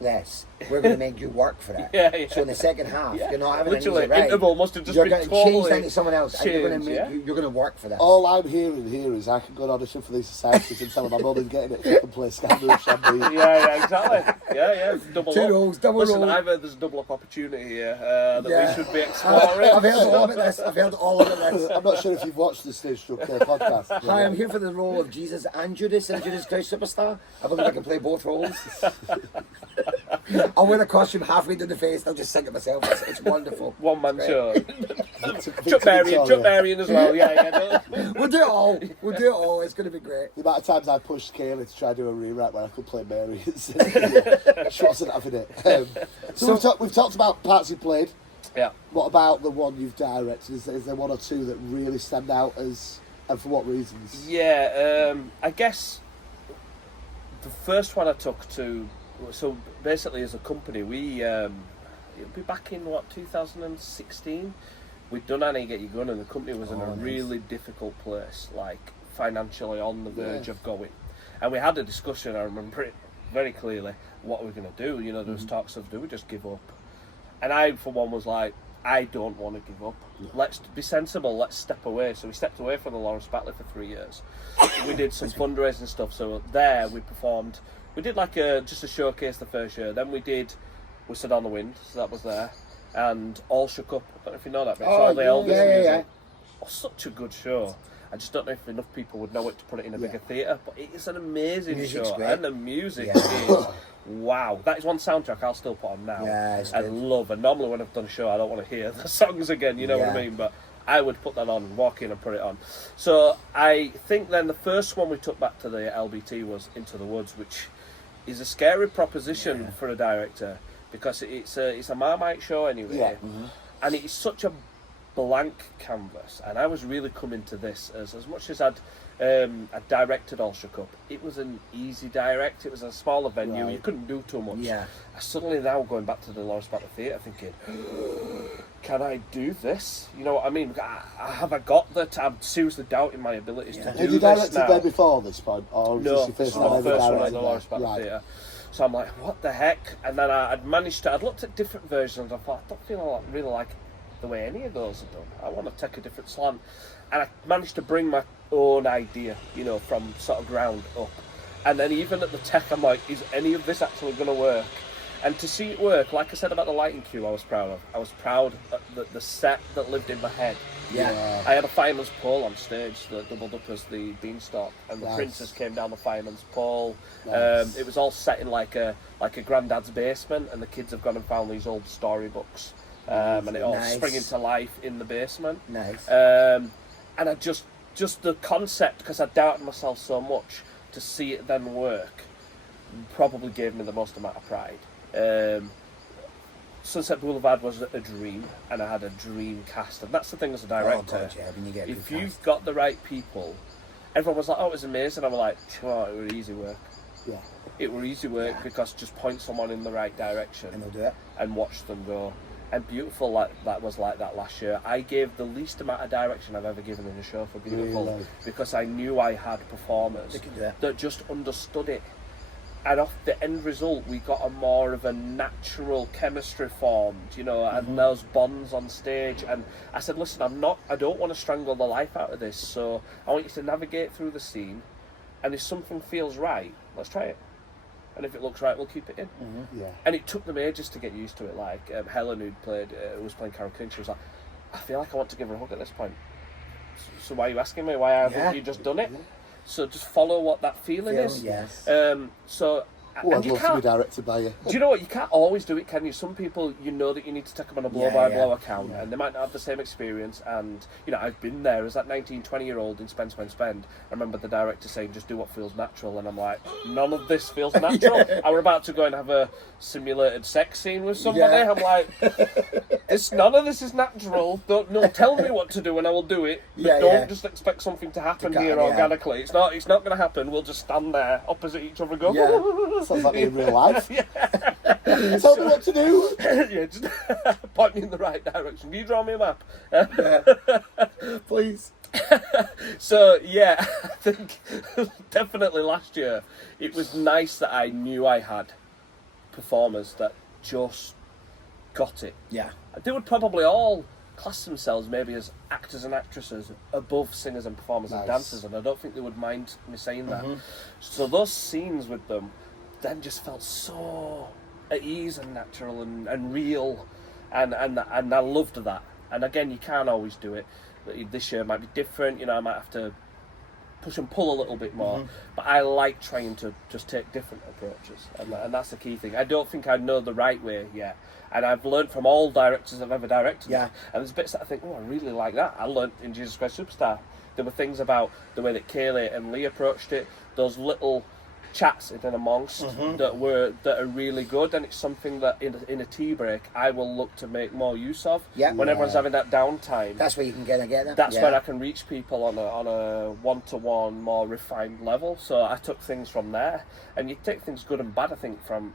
we're going to make you work for it. Yeah. So in the second half, you're not having literally an easy ride. interval must have just you're been going to totally change that to someone else, and you're going to work for this. All I'm hearing here is I can go and audition for these societies and tell them I'm only getting it and play Scaramouche and me. Yeah, exactly. Yeah, double Two up. roles, double Listen, roll. I've heard there's a double up opportunity here that we should be exploring. I've heard all about this. I'm not sure if you've watched the Stage Struck podcast. Hi, I'm here for the role of Jesus and Judas in Judas Christ Superstar. I believe I can play both roles. I'll wear the costume halfway to the face. I'll just sing it myself. It's wonderful. One man show. Chuck Marion as well. Yeah. We'll do it all. It's going to be great. The amount of times I pushed Kaylee to try to do a rewrite where I could play Mary instead. She wasn't having it. So we've talked about parts you played. Yeah. What about the one you've directed? Is there one or two that really stand out as, and for what reasons? Yeah, I guess the first one I took to. So basically, as a company, it'll be back in 2016. We'd done Annie Get Your Gun, and the company was in a really difficult place, like financially on the verge of going. And we had a discussion. I remember it very clearly. What are we going to do? There was talks of, do we just give up? And I, for one, was like, I don't want to give up. Let's be sensible. Let's step away. So we stepped away from the Lawrence Batley for 3 years. We did some fundraising stuff. So there we performed. We did just a showcase the first year. Then we stood on the wind, so that was there. And All Shook Up. I don't know if you know that, but it's all the Elvis music. Oh, such a good show. I just don't know if enough people would know it to put it in a bigger theatre, but it is an amazing show. Great. And the music is wow. That is one soundtrack I'll still put on now. Yeah, and love. And normally when I've done a show, I don't want to hear the songs again, you know what I mean? But I would put that on, walk in and put it on. So I think then the first one we took back to the LBT was Into the Woods, which is a scary proposition for a director because it's a Marmite show anyway, and it's such a blank canvas. And I was really coming to this as much as I'd directed All Shook Up. It was an easy direct. It was a smaller venue. You couldn't do too much. I suddenly now going back to the Lawrence Batley Theatre thinking, can I do this? You know what I mean? Have I got that? I'm seriously doubting my abilities to do this now. Had you directed there before this point? Or was this your first time ever one at the directing Lawrence Batley Theatre. So I'm like, what the heck? And then I'd looked at different versions. I thought, I don't feel really like the way any of those are done. I want to take a different slant. And I managed to bring my own idea, from sort of ground up. And then even at the tech, I'm like, is any of this actually going to work? And to see it work, like I said about the lighting cue, I was proud of. I was proud of the set that lived in my head Yeah. I had a fireman's pole on stage that doubled up as the beanstalk, and the princess came down the fireman's pole. Nice. It was all set in like a granddad's basement, and the kids have gone and found these old storybooks, and it all springing to life in the basement. Nice. And I just the concept, because I doubted myself so much, to see it then work probably gave me the most amount of pride. Sunset Boulevard was a dream, and I had a dream cast, and that's the thing as a director. Oh, God, yeah, when you get if good you've cast. got the right people, everyone was like, "Oh, it was amazing." I'm like, "Oh, it was easy work." Yeah. It were easy work because just point someone in the right direction And they'll do it. and watch them go. And Beautiful, like that was like that last year. I gave the least amount of direction I've ever given in a show for Beautiful, Really? because I knew I had performers They could do it. that just understood it. And off the end result, we got a more of a natural chemistry formed, you know, and those bonds on stage. And I said, listen, I don't want to strangle the life out of this, so I want you to navigate through the scene, and if something feels right, let's try it. And if it looks right, we'll keep it in. Yeah. And it took them ages to get used to it. Like Helen, who was playing Carol King, she was like, I feel like I want to give her a hug at this point. So why are you asking me? Why haven't you just done it? So just follow what that feeling is. Yes. So Oh, and I'd you love to can't. be directed by you. Do you know what? You can't always do it, can you? Some people, you know that you need to take them on a blow-by-blow account, and they might not have the same experience. And, you know, I've been there as that 19, 20-year-old in Spend, Spend, Spend. I remember the director saying, just do what feels natural. And I'm like, none of this feels natural. I were about to go and have a simulated sex scene with somebody. Yeah. I'm like, none of this is natural. Don't tell me what to do and I will do it. But don't just expect something to happen here organically. It's not going to happen. We'll just stand there opposite each other and go, Sounds like me in real life. Yeah. Tell me what to do. Yeah, just point me in the right direction. Can you draw me a map? Please. So, yeah, I think definitely last year it was nice that I knew I had performers that just got it. Yeah. They would probably all class themselves maybe as actors and actresses above singers and performers and dancers, and I don't think they would mind me saying that. So those scenes with them then just felt so at ease and natural and real, and I loved that. And again, you can't always do it. This year might be different, you know, I might have to push and pull a little bit more, but I like trying to just take different approaches, and that's the key thing. I don't think I know the right way yet, and I've learned from all directors I've ever directed. And there's bits that I think, oh, I really like that. I learned in Jesus Christ Superstar. There were things about the way that Kayleigh and Lee approached it, those little chats in and amongst that are really good, and it's something that in a tea break I will look to make more use of. When everyone's having that downtime, that's where you can get them. That's where I can reach people on a one-to-one, more refined level. So I took things from there, and you take things good and bad, I think, from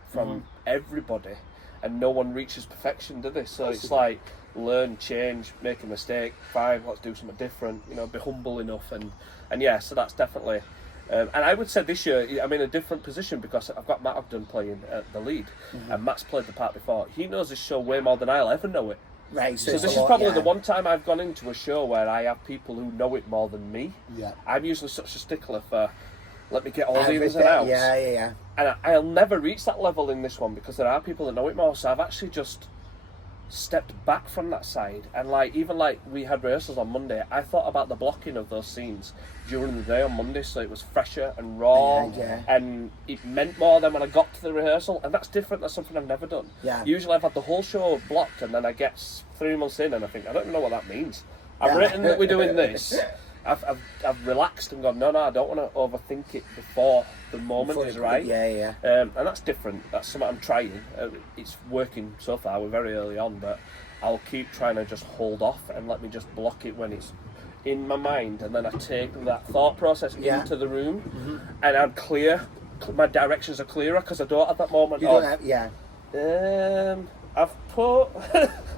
everybody, and no one reaches perfection, do they? So it's like learn, change, make a mistake, fine, let's do something different, you know, be humble enough, and yeah, so that's definitely. And I would say this year I'm in a different position because I've got Matt Ogden playing the lead, and Matt's played the part before. He knows this show way more than I'll ever know it. Right. So this is probably the one time I've gone into a show where I have people who know it more than me. Yeah. I'm usually such a stickler for let me get all the ins and outs. Yeah. And I'll never reach that level in this one because there are people that know it more. So I've actually just stepped back from that side, and even we had rehearsals on Monday, I thought about the blocking of those scenes during the day on Monday, so it was fresher and raw, and it meant more than when I got to the rehearsal, and that's different. That's something I've never done. Usually I've had the whole show blocked, and then I get 3 months in and I think, I don't even know what that means. I've written that we're doing this. I've relaxed and gone, no, I don't want to overthink it before the moment is right. And that's different. That's something I'm trying. It's working so far. We're very early on, but I'll keep trying to just hold off and let me just block it when it's in my mind, and then I take that thought process into the room, and I'm clear. My directions are clearer because I don't have that moment. I've put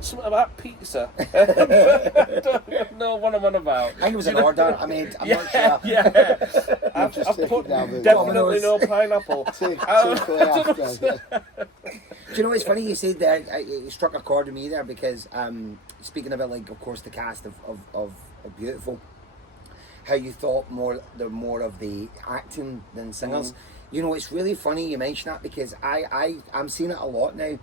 something about pizza. I don't know what I'm on about. I think it was an order I made. I'm not sure. I've put definitely no pineapple. Do you know what's funny? You said there, it struck a chord with me there because speaking about, of course, the cast of Beautiful, how you thought more of the acting than singers. You know, it's really funny you mention that because I'm seeing it a lot now.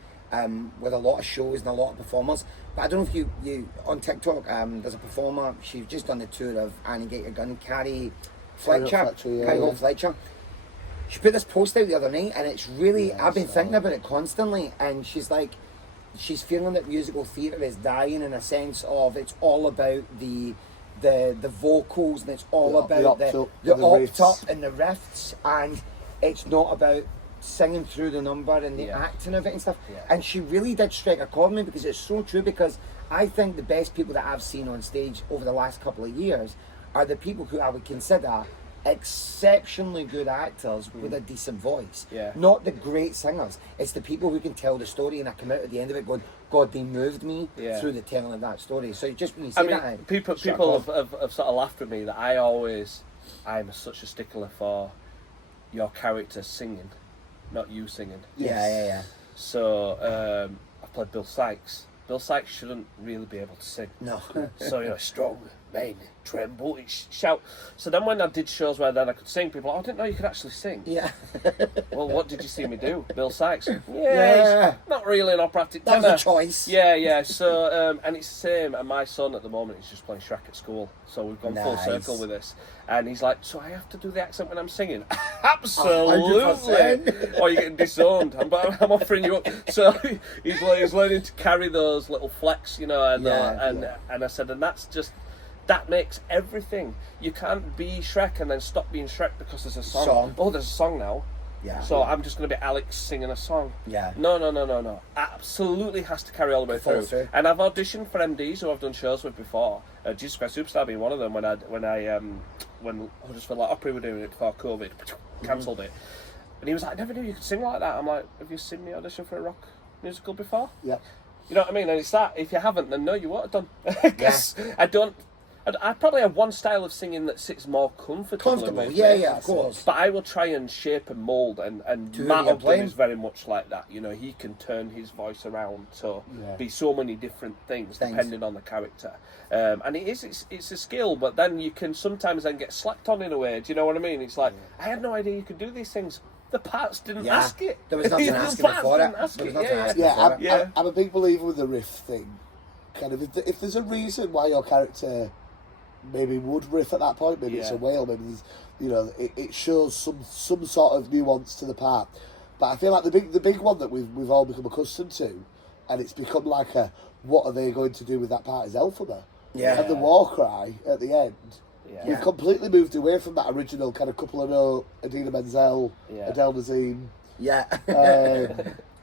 with a lot of shows and a lot of performers. But I don't know if you on TikTok, there's a performer, she's just done the tour of Annie Get Your Gun, Carrie Fletcher. Fletcher. She put this post out the other night, and it's really, I've been thinking about it constantly, and she's like, she's feeling that musical theatre is dying in a sense of it's all about the vocals, and it's all about the opt up and the riffs, and it's not about singing through the number and the acting of it and stuff. And she really did strike a chord with me, because it's so true, because I think the best people that I've seen on stage over the last couple of years are the people who I would consider exceptionally good actors with a decent voice. Not the great singers. It's the people who can tell the story, and I come out at the end of it going, God, they moved me through the telling of that story. So just when you say that, people have sort of laughed with me that I'm such a stickler for your character singing, not you singing. So I played Bill Sykes. Bill Sykes shouldn't really be able to sing. No. So, strong, main, tremble, shout. So then when I did shows where then I could sing, people, I didn't know you could actually sing. Well, what did you see me do? Bill Sykes. He's not really an operatic tenor. That was a choice. So, and it's the same, and my son at the moment is just playing Shrek at school. So we've gone full circle with this. And he's like, so I have to do the accent when I'm singing? Absolutely. Or you're getting disowned. I'm offering you up. So he's learning to carry those little flex, and I said, and that makes everything. You can't be Shrek and then stop being Shrek because there's a song. Oh, there's a song now. So I'm just going to be Alex singing a song. No. Absolutely has to carry all the way through. And I've auditioned for MDs who I've done shows with before. Jesus Christ Superstar being one of them. When Huddersfield Opera were doing it before COVID, cancelled it. And he was like, I never knew you could sing like that. I'm like, have you seen me audition for a rock musical before? You know what I mean? And it's that. If you haven't, then no, you won't have done. Because I probably have one style of singing that sits more comfortable with me. Of course. But I will try and shape and mould, and Matt Ogden is very much like that. He can turn his voice around to be so many different things depending on the character. And it's a skill, but then you can sometimes then get slacked on in a way. Do you know what I mean? It's like, I had no idea you could do these things. The parts didn't ask it. There was nothing asking for it. I'm a big believer with the riff thing. Kind of, if there's a reason why your character maybe would riff at that point, maybe it's a whale, maybe there's, it shows some sort of nuance to the part. But I feel like the big one that we've all become accustomed to, and it's become like a, what are they going to do with that part, is Elphaba. And the war cry at the end. We've completely moved away from that original kind of couple of note Idina Menzel, Adele Dazeem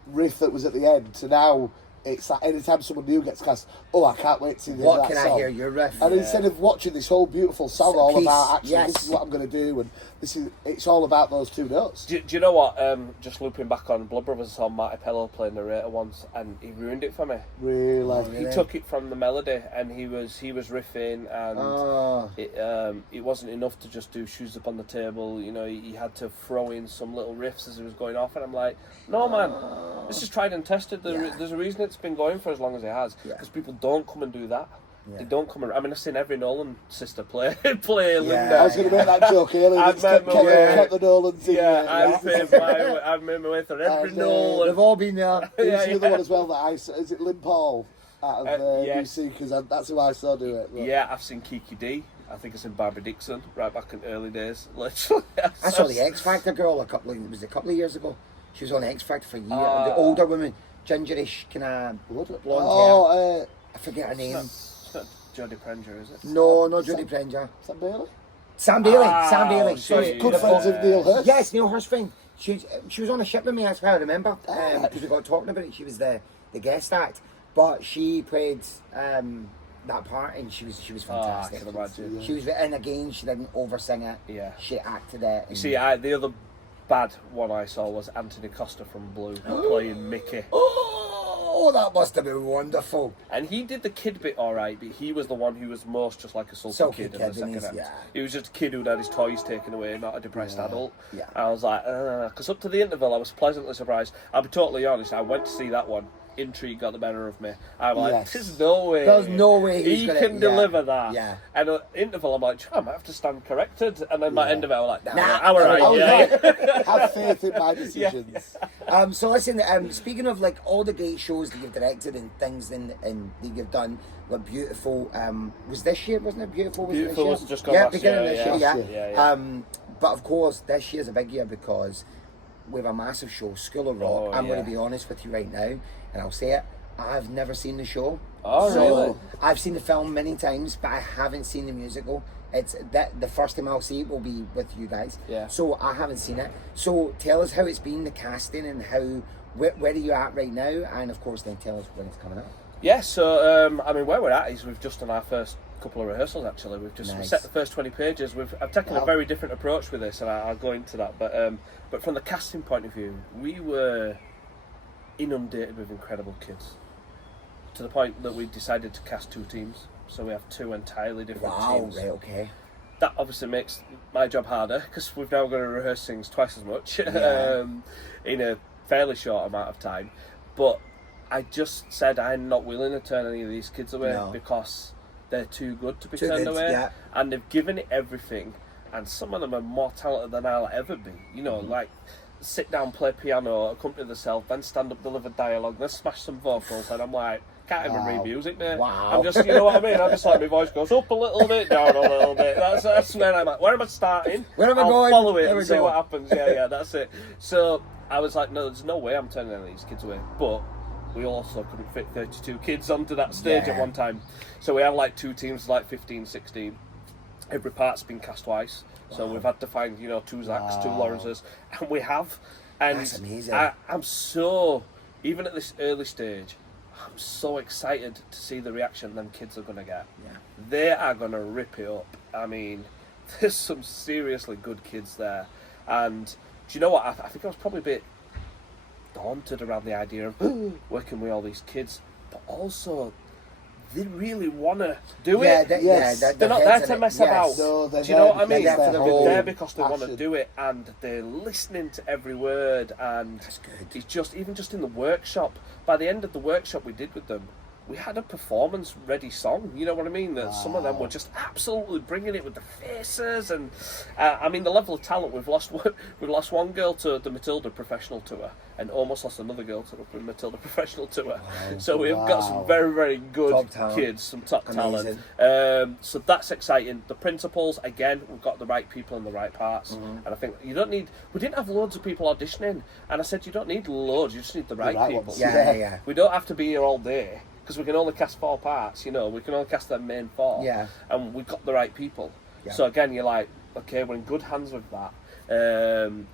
riff that was at the end, to now it's like anytime someone new gets cast, I can't wait to see what that can song. I hear your riff? And instead of watching this whole beautiful song all about actually this is what I'm going to do, and it's all about those two notes. Do you know what? Just looping back on Blood Brothers, I saw Marty Pello play narrator once, and he ruined it for me. Really? He took it from the melody, and he was riffing, and it wasn't enough to just do shoes up on the table. He had to throw in some little riffs as he was going off, and I'm like, no man, this is tried and tested. There's a reason it's been going for as long as it has, because people don't come and do that. They don't come around. I mean, I've seen every Nolan sister play Linda. I was going to make that joke earlier. Kept the Nolans in. I've made my way through every Nolan. They've all been there. There's the other one as well that is it Lynn Paul out of UC, because that's who I saw do it. But. Yeah, I've seen Kiki D. I think I've seen Barbara Dixon right back in the early days. Literally, I saw the X Factor girl a couple of years ago. She was on X Factor for a year. The older woman, gingerish, kind of blonde hair. I forget her name. It's not Jodie Prenger, is it? No, not Jodie Prenger. Sam Bailey? Sam Bailey. Sorry. Good friends of Neil Hurst. Yes, Neil Hurst friend. She was on a ship with me, that's how I remember. Because we got talking about it. She was the guest act. But she played that part, and she was fantastic. I can imagine. She was, and again, she didn't oversing it. Yeah. She acted it. You see, the other bad one I saw was Anthony Costa from Blue playing Mickey. Oh, that must have been wonderful. And he did the kid bit alright, but he was the one who was most just like a sulky kid in the second act. He was just a kid who'd had his toys taken away, not a depressed adult. I was like, because up to the interval I was pleasantly surprised. I'll be totally honest, I went to see that one intrigue got the better of me. I'm like, Yes. there's no way. There's no way he can deliver that. Yeah. And at interval, I'm like, I might have to stand corrected. And then by end of it, I'm like, Nah, I'm alright. Oh, Yeah. Have faith in my decisions. So listen, speaking of like all the great shows that you've directed and things and that you've done, like Beautiful, was this year, wasn't it? Beautiful was Beautiful this was year? just gone yeah, last beginning year, of this yeah. year, Yeah. But of course, this year's a big year because we have a massive show, School of Rock. I'm going to be honest with you right now, and I'll say it, I've never seen the show. Oh, So really? I've seen the film many times, but I haven't seen the musical. It's that the first time I'll see it will be with you guys. Yeah. So I haven't seen it. So tell us how it's been, the casting, and how where are you at right now, and of course then tell us when it's coming out. Yeah, so I mean, where we're at is we've just done our first couple of rehearsals. Actually, we've set the first 20 pages. I've taken a very different approach with this, and I'll go into that. But from the casting point of view, we were inundated with incredible kids, to the point that we decided to cast 2 teams. So we have 2 entirely different teams. Right, okay. That obviously makes my job harder because we've now got to rehearse things twice as much in a fairly short amount of time. But I just said I'm not willing to turn any of these kids away because they're too good to be turned away, and they've given it everything. And some of them are more talented than I'll ever be. You know, like sit down, play piano, accompany themselves, then stand up, deliver dialogue, then smash some vocals, and I'm like, can't even read music, mate. Wow. I'm just, you know what I mean? I'm just like, my voice goes up a little bit, down a little bit. That's where I'm at. Where am I starting? Where am I I'll going? follow it There we and see go. what happens. Yeah, that's it. So I was like, no, there's no way I'm turning any of these kids away. But we also couldn't fit 32 kids onto that stage at one time. So we have like 2 teams, like 15, 16. Every part's been cast twice. So we've had to find, 2 Zacks, 2 Lawrences. And we have. And that's amazing. I'm so, even at this early stage, I'm so excited to see the reaction them kids are going to get. Yeah. They are going to rip it up. I mean, there's some seriously good kids there. And do you know what? I think I was probably a bit daunted around the idea of working with all these kids. But also, they really want to do it. They're not there to mess about. No, do you know what I mean? They're They're there because they want to do it, and they're listening to every word. And that's good. it's just, even just in the workshop, by the end of the workshop we did with them, we had a performance-ready song. You know what I mean? That some of them were just absolutely bringing it with the faces, and I mean the level of talent. We've lost one girl to the Matilda Professional Tour, and almost lost another girl to the Matilda Professional Tour. Wow. So we've got some very, very good kids, some top talent. So that's exciting. The principals, again, we've got the right people in the right parts, and I think you don't need. We didn't have loads of people auditioning, and I said you don't need loads. You just need the right people. Ones. Yeah. We don't have to be here all day. Because we can only cast 4 parts, we can only cast the main 4. Yeah. And we've got the right people. Yeah. So again, you're like, okay, we're in good hands with that.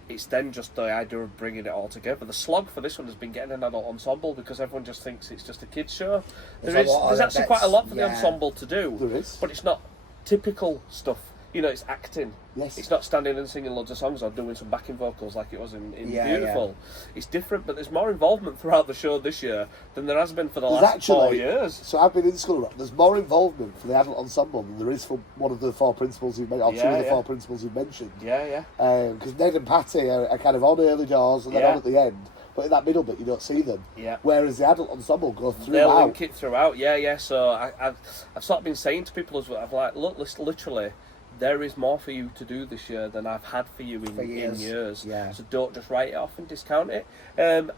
It's then just the idea of bringing it all together. The slog for this one has been getting an adult ensemble because everyone just thinks it's just a kids show. There's actually quite a lot for the ensemble to do. There is. But it's not typical stuff. It's acting. Yes. It's not standing and singing loads of songs or doing some backing vocals like it was in Beautiful. It's different, but there's more involvement throughout the show this year than there has been for the last 4 years. So I've been in School of Rock. There's more involvement for the adult ensemble than there is for one of the 4 principals you mentioned, or 2 of the 4 principals you mentioned. Yeah. Because Ned and Patty are kind of on early doors and then on at the end. But in that middle bit, you don't see them. Yeah. Whereas the adult ensemble go throughout. They'll link it throughout. Yeah. So I've sort of been saying to people as well, I've like, look, literally, there is more for you to do this year than I've had for you in years. Yeah. So don't just write it off and discount it.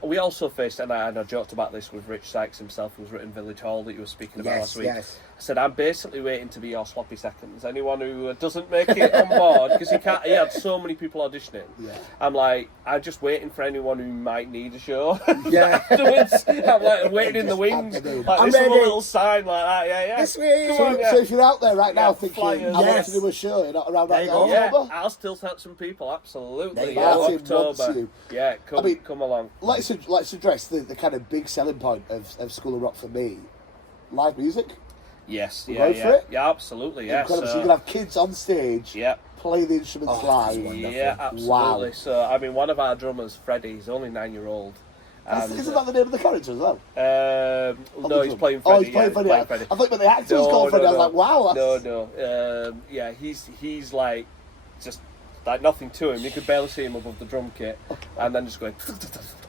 We also faced, and I joked about this with Rich Sykes himself, who's written Village Hall that you were speaking about last week. Yes. I said, I'm basically waiting to be your sloppy seconds. Anyone who doesn't make it on board, because he had so many people auditioning. Yeah. I'm like, I'm just waiting for anyone who might need a show. Yeah. Afterwards, I'm like waiting in the wings. Like I'm this ready. little sign like that. Yeah. This way. Come on, So if you're out there right now thinking, flyers. I want to do a show, you're not around that October? I'll still touch some people, absolutely. Martin October. wants you. Yeah, come along. Let's address the kind of big selling point of School of Rock for me. Live music. Yes, Go for it? Yeah, absolutely, yes. Incredible. So you can have kids on stage play the instruments live. Yeah, absolutely. Wow. So, I mean, one of our drummers, Freddie, he's only 9-year-old. Isn't that the name of the character as well? No, he's playing Freddie. Oh, he's playing Freddie. I thought the actor was called Freddie. I was like, wow. No. Yeah, he's like, just like nothing to him. You could barely see him above the drum kit. And then just going...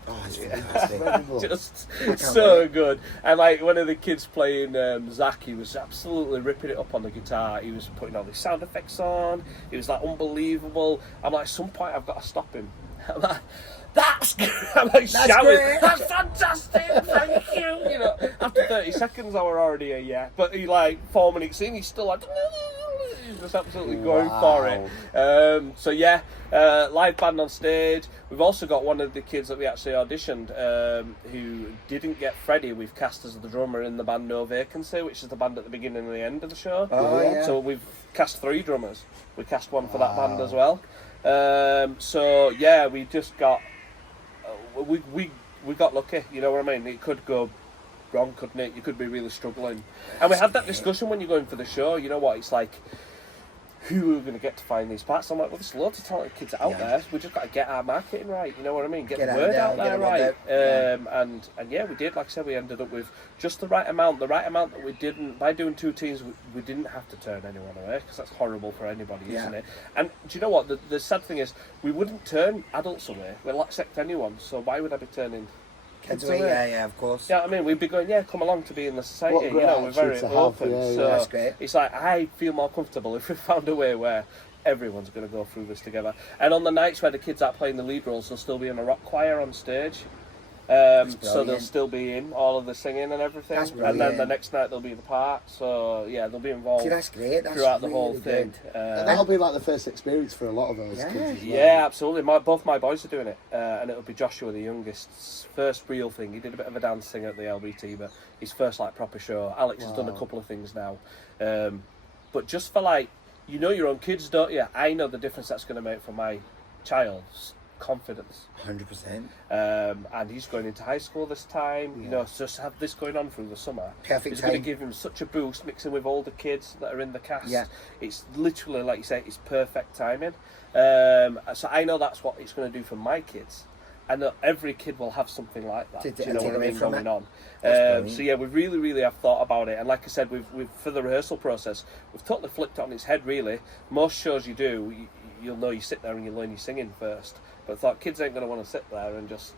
Oh, it's fantastic. Just so good. And like one of the kids playing Zach, he was absolutely ripping it up on the guitar. He was putting all these sound effects on. He was like unbelievable. I'm like, at some point I've got to stop him. I'm like, that's good. I'm like shouting, great. That's fantastic, thank you. You know, after 30 seconds I were already a yeah. But he like 4 minutes in, he's still like he's just absolutely going for it. So yeah, live band on stage. We've also got one of the kids that we actually auditioned who didn't get Freddie. We've cast as the drummer in the band No Vacancy, which is the band at the beginning and the end of the show. So we've cast 3 drummers. We cast one for that band as well. So yeah, we just got we got lucky, you know what I mean? It could go wrong, couldn't it? You could be really struggling. And we had that discussion when you're going for the show, you know what, it's like, who are we going to get to find these parts? I'm like, well, there's loads of talented kids out there. We just got to get our marketing right, you know what I mean? Get the word out there right. And yeah, we did. Like I said, we ended up with just the right amount that we didn't, by doing 2 teams, we didn't have to turn anyone away, because that's horrible for anybody, isn't it? And do you know what? The sad thing is, we wouldn't turn adults away. We'll accept anyone, so why would I be turning kids away? Yeah, of course. Yeah, I mean, we'd be going, come along to be in the society. You know, we're very open. So that's great. It's like, I feel more comfortable if we found a way where everyone's going to go through this together. And on the nights where the kids aren't playing the lead roles, they'll still be in a rock choir on stage. So they'll still be in all of the singing and everything. And then the next night they'll be the part. So yeah, they'll be involved. See, that's great. That's throughout the really whole thing. And that'll be like the first experience for a lot of those kids as well. Yeah, absolutely. Both my boys are doing it, and it'll be Joshua, the youngest's first real thing. He did a bit of a dancing at the LBT, but his first like proper show. Alex has done a couple of things now, but just for like, you know your own kids, don't you? I know the difference that's going to make for my child's confidence. 100%. And he's going into high school this time. You know, just have this going on through the summer. Perfect. It's going to give him such a boost, mixing with all the kids that are in the cast. Yeah. It's literally, like you say, it's perfect timing. So I know that's what it's going to do for my kids. I know every kid will have something like that. Do you know what I mean? Going on. So yeah, we really have thought about it. And like I said, we've for the rehearsal process, we've totally flipped it on its head. Really, most shows you do, you'll know you sit there and you learn your singing first. But I thought kids ain't going to want to sit there and just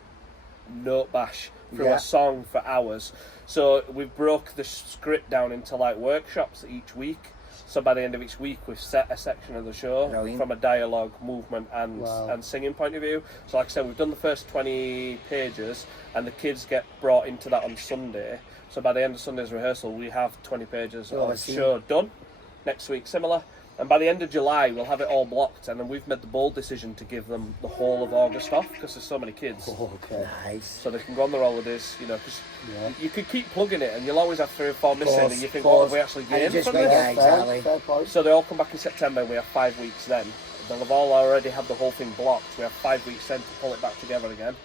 note bash through a song for hours. So we've broke the script down into like workshops each week. So by the end of each week, we've set a section of the show from a dialogue, movement and singing point of view. So like I said, we've done the first 20 pages and the kids get brought into that on Sunday. So by the end of Sunday's rehearsal, we have 20 pages of the show done. Next week, similar. And by the end of July, we'll have it all blocked, and then we've made the bold decision to give them the whole of August off, because there's so many kids. Nice. So they can go on their holidays, you know, because you could keep plugging it, and you'll always have 3 or 4 missing, and you think, what have we actually gained from this? Exactly. So they all come back in September, and we have 5 weeks then. They'll have all already had the whole thing blocked. We have 5 weeks then to pull it back together again,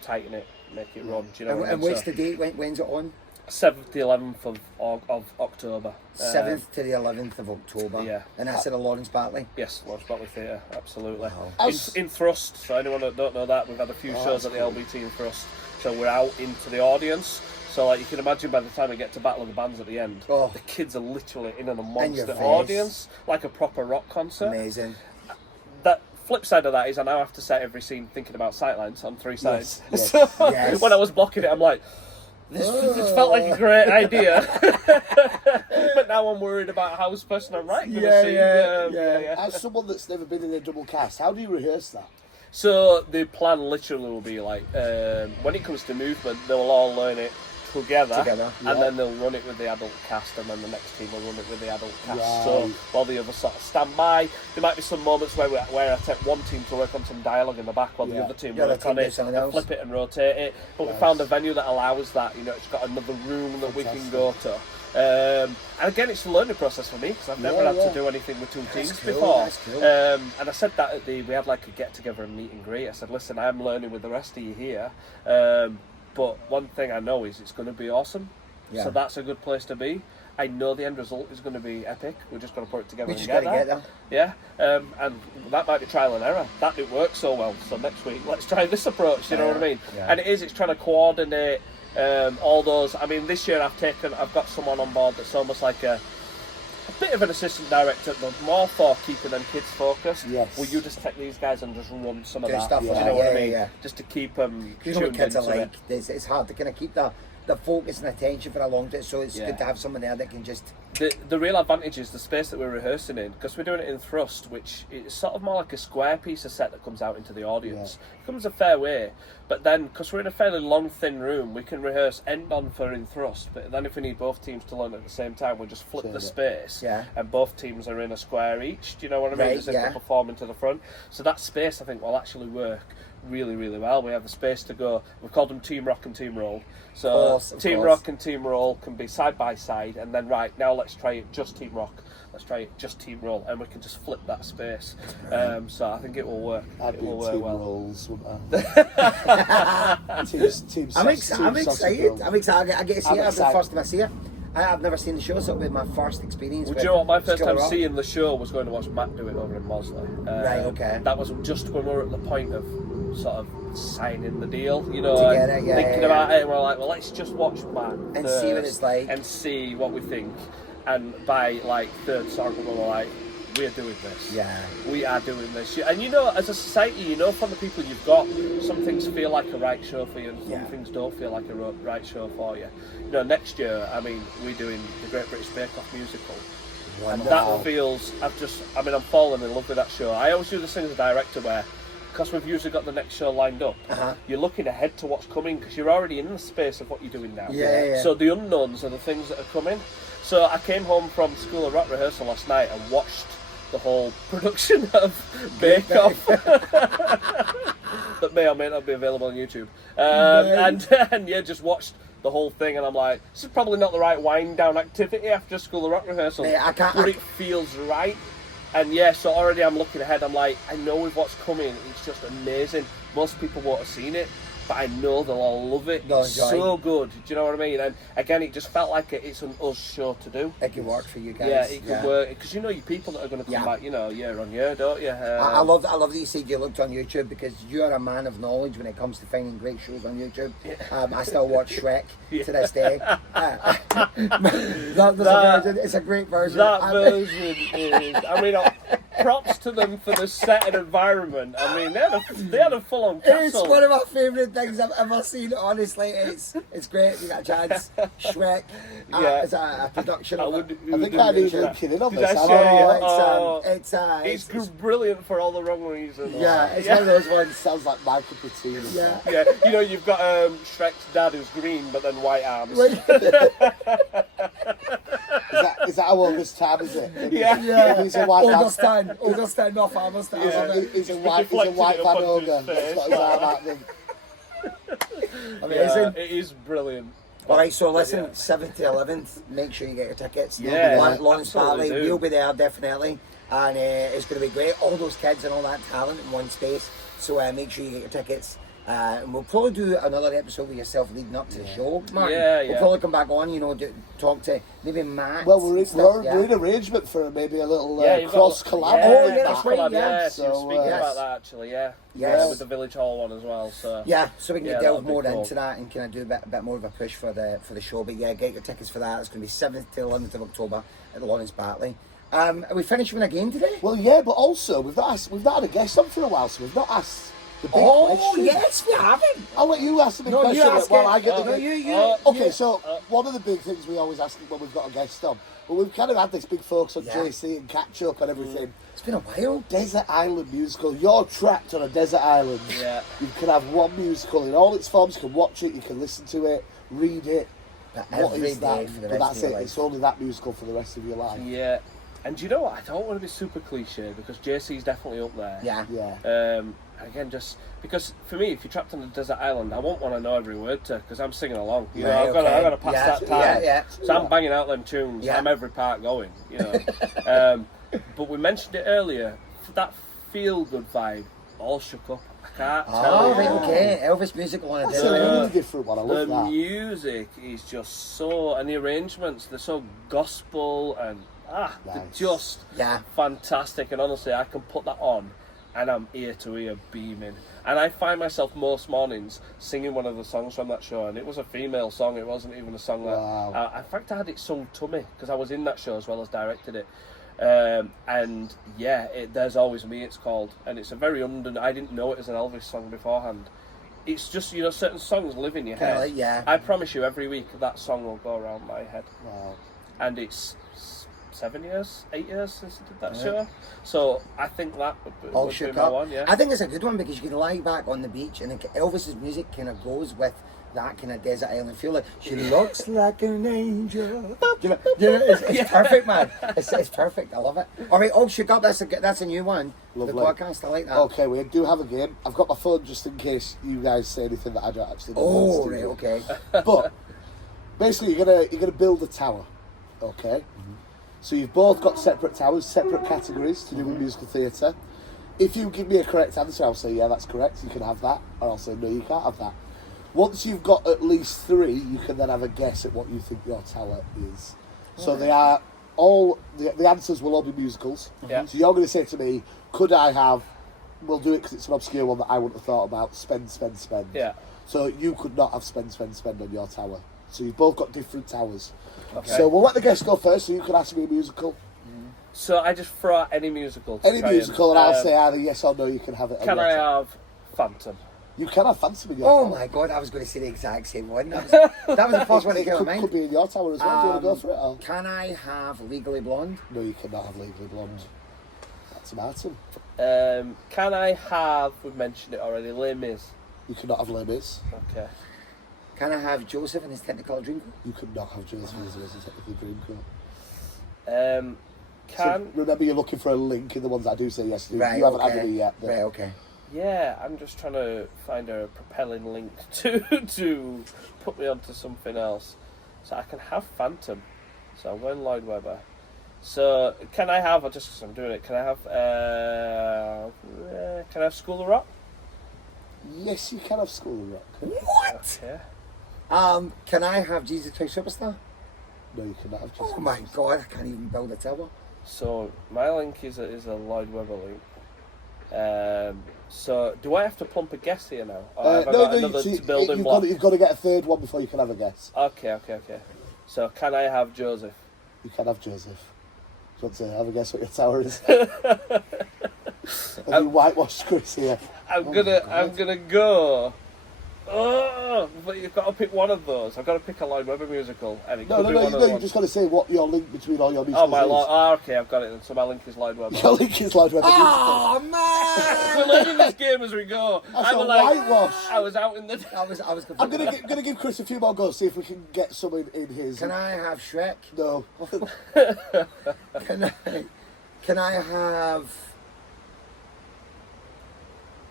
tighten it, make it run. Do you know what I mean? And what's the date? When's it on? 7th to 11th of October. 7th to the 11th of October. Yeah. And that's at the Lawrence Bartley? Yes, Lawrence Bartley Theatre, absolutely. Wow. In Thrust, so anyone that don't know that, we've had a few shows at the LBT in Thrust, so we're out into the audience. So like you can imagine by the time we get to Battle of the Bands at the end, the kids are literally in an amongst the audience, like a proper rock concert. Amazing. That flip side of that is I now have to set every scene thinking about sightlines on 3 sides. Yes. So Yes. When I was blocking it, I'm like, this felt like a great idea, but now I'm worried about how this person I'm writing going to see. As someone that's never been in a double cast, how do you rehearse that? So the plan literally will be like, when it comes to movement, they'll all learn it together, and then they'll run it with the adult cast, and then the next team will run it with the adult cast. Right. So while the others sort of stand by, there might be some moments where I take one team to work on some dialogue in the back while the other team work on it, and flip it and rotate it. But we found a venue that allows that. You know, it's got another room that we can go to. And again, it's a learning process for me, because I've never had to do anything with 2 teams before. Cool. And I said that at we had like a get together and meet and greet. I said, listen, I'm learning with the rest of you here. But one thing I know is it's going to be awesome. So that's a good place to be. I know the end result is going to be epic. We're just going to put it together and get there. Yeah. And that might be trial and error. That didn't work so well. So next week, let's try this approach. You know what I mean? Yeah. And it's trying to coordinate all those. I mean, this year I've got someone on board that's almost like a bit of an assistant director, but more for keeping them kids focused. Yes. Will you just take these guys and just run some of Do that? stuff Do you like know that, what I mean? yeah. Just to keep them You know what tuned kids are into like. it. It's hard to kind of keep the focus and attention for a long time, so it's good to have someone there that can just... The real advantage is the space that we're rehearsing in, because we're doing it in thrust, which is sort of more like a square piece of set that comes out into the audience. It comes a fair way, but then, because we're in a fairly long, thin room, we can rehearse end on for in thrust, but then if we need both teams to learn at the same time, we'll just flip the space, and both teams are in a square each, do you know what I mean? As if they're performing to the front. So that space, I think, will actually work really, really well. We have the space to go. We've called them Team Rock and Team Roll. So Team Rock and Team Roll can be side by side, and then now let's try it just Team Rock. Let's try it just Team Roll, and we can just flip that space. So I think it will work. I'd it do will work team well. rolls, wouldn't I? team I'm excited. I get to see it. It's the first time I see it. I've never seen the show, so it'll be my first experience. Well, do you know what? My first time seeing the show was going to watch Matt do it over in Mosley. Right, okay. That was just when we were at the point of sort of signing the deal, you know, thinking about it, and we're like, well, let's just watch Matt and see what it's like, and see what we think. And by like third song, we were like, we're doing this. Yeah. We are doing this. And you know, as a society, you know, from the people you've got, some things feel like a right show for you, and some things don't feel like a right show for you. You know, next year, I mean, we're doing the Great British Bake Off musical. And that feels, I'm falling in love with that show. I always do this thing as a director where, because we've usually got the next show lined up, you're looking ahead to what's coming, because you're already in the space of what you're doing now. So the unknowns are the things that are coming. So I came home from School of Rock rehearsal last night and watched the whole production of Bake Off that may or may not be available on YouTube, and just watched the whole thing, and I'm like, this is probably not the right wind down activity after School of Rock rehearsal, but it feels right. And so already I'm looking ahead. I'm like, I know with what's coming, it's just amazing. Most people won't have seen it, but I know they'll all love it. It's so good. Do you know what I mean? And again, it just felt like it's an us show to do. It can work for you guys. Yeah, it can work, because you know your people that are going to come back, you know, year on year, don't you? I love that you said you looked on YouTube, because you're a man of knowledge when it comes to finding great shows on YouTube. I still watch Shrek to this day. It's a great version. That version is. I mean, props to them for the set and environment. I mean, they had a full-on castle. It's one of my favourite things I've ever seen. Honestly, it's great. You got a chance. Shrek. It's a production. I think I need to kid in on this. It's brilliant for all the wrong reasons. Yeah, it's one of those ones. Sounds like Michael Patino. Yeah. You know, you've got Shrek's dad who's green, but then white arms. Is that how August time, is it? Yeah. He's a white August time, not farmer's time. He's a white Van Ogre. That's got his arm out thing. Amazing. It is brilliant. Alright, so listen, 7th to 11th, make sure you get your tickets. Lawrence absolutely Parley, we'll be there definitely, and it's going to be great. All those kids and all that talent in one space, so make sure you get your tickets. And we'll probably do another episode with yourself leading up to the show, Martin. We'll probably come back on, talk to maybe Matt. Well, we're in arrangement for maybe a little cross collab. That's right. So speaking about that actually, with the Village Hall one as well. So so we can delve more into that and kind of do a bit more of a push for the show. But get your tickets for that. It's going to be 7th to 11th of October at the Lawrence Bartley. Are we finished with a game today? Well, but also we've not had a guest on for a while, so we've not asked. Yes, we haven't. I'll let you ask the big question while I get the Okay, so one of the big things we always ask when we've got a guest on, but we've kind of had this big focus on JC and catch up and everything. It's been a while. Desert Island musical. You're trapped on a desert island. Yeah. You can have one musical in all its forms. You can watch it, you can listen to it, read it. What is that? But that's it. It's only that musical for the rest of your life. Yeah. And do you know what? I don't want to be super cliche, because JC's definitely up there. Yeah. Again, just because for me, if you're trapped on a desert island, I won't want to know every word to, because I'm singing along. You know, I've got to pass that time. So I'm banging out them tunes. I'm every part going. You know. But we mentioned it earlier. That feel good vibe, all shook up. I can't tell you. Right, okay. Elvis musical on a desert island. That's a really different one. I love that. The music is just so, and the arrangements, they're so gospel and they're just fantastic. And honestly, I can put that on and I'm ear to ear beaming. And I find myself most mornings singing one of the songs from that show, and it was a female song. It wasn't even a song that... in fact, I had it sung to me, because I was in that show as well as directed it. And yeah, There's Always Me, it's called, and it's a very I didn't know it as an Elvis song beforehand. It's just, you know, certain songs live in your head. Like, yeah. I promise you, every week that song will go around my head. Wow. And it's 8 years since I did that show. So I think that would be my one, yeah. I think it's a good one because you can lie back on the beach and Elvis's music kind of goes with that kind of desert island feel. Like, she looks like an angel. It's perfect, man. It's perfect. I love it. All right, Shook Up, that's a new one. Lovely. The podcast, I like that. Okay, we do have a game. I've got my phone just in case you guys say anything that I don't actually know. Oh, right, okay. But basically, you're gonna build a tower. Okay. Mm-hmm. So you've both got separate towers, separate categories to do with musical theatre. If you give me a correct answer, I'll say, yeah, that's correct, you can have that. Or I'll say, no, you can't have that. Once you've got at least 3, you can then have a guess at what you think your tower is. So they are all, the answers will all be musicals. Yeah. So you're going to say to me, could I have, we'll do it because it's an obscure one that I wouldn't have thought about, spend. Yeah. So you could not have spend on your tower. So you've both got different towers. Okay. So we'll let the guest go first, so you can ask me a musical. So I just throw out any musical. And I'll say either yes or no, you can have it. Can I have Phantom? You can have Phantom in your tower. tower. My God, I was going to say the exact same one. That was the first one that came to mind. Could be in your tower as well. Do you want to go for it? Or? Can I have Legally Blonde? No, you cannot have Legally Blonde. That's Martin. Can I have, we've mentioned it already, Les Mis? You cannot have Les Mis. Okay. Can I have Joseph and his Technicolor Dreamcoat? You could not have Joseph and his Technicolor Dreamcoat. So remember, you're looking for a link in the ones I do say yes to. Right, you haven't had any yet. But... Right, okay. Yeah, I'm just trying to find a propelling link to put me onto something else. So I can have Phantom. So I'm going Lloyd Webber. So can I have, just because I'm doing it, can I have School of Rock? Yes, you can have School of Rock. What? Okay. Can I have Jesus Christ Superstar? No, you cannot have Jesus Christ. Oh my God, I can't even build a tower. So my link is a Lloyd Webber link. So do I have to plump a guess here now? Or you've got to get a third one before you can have a guess. Okay. So can I have Joseph? You can have Joseph. Do you want to have a guess what your tower is? Have you whitewashed Chris here? I'm gonna go. Oh, but you've got to pick one of those. I've got to pick a Lloyd Webber musical, and it could be one of the you just got to say what your link between all your musicals is. Okay, I've got it then. So my link is Lloyd Webber. Your link is Lloyd Webber. Oh man! We're learning this game as we go. Whitewash. I was out in the. I was. I'm gonna give Chris a few more goes, see if we can get someone in his. Can I have Shrek? No. Can I have?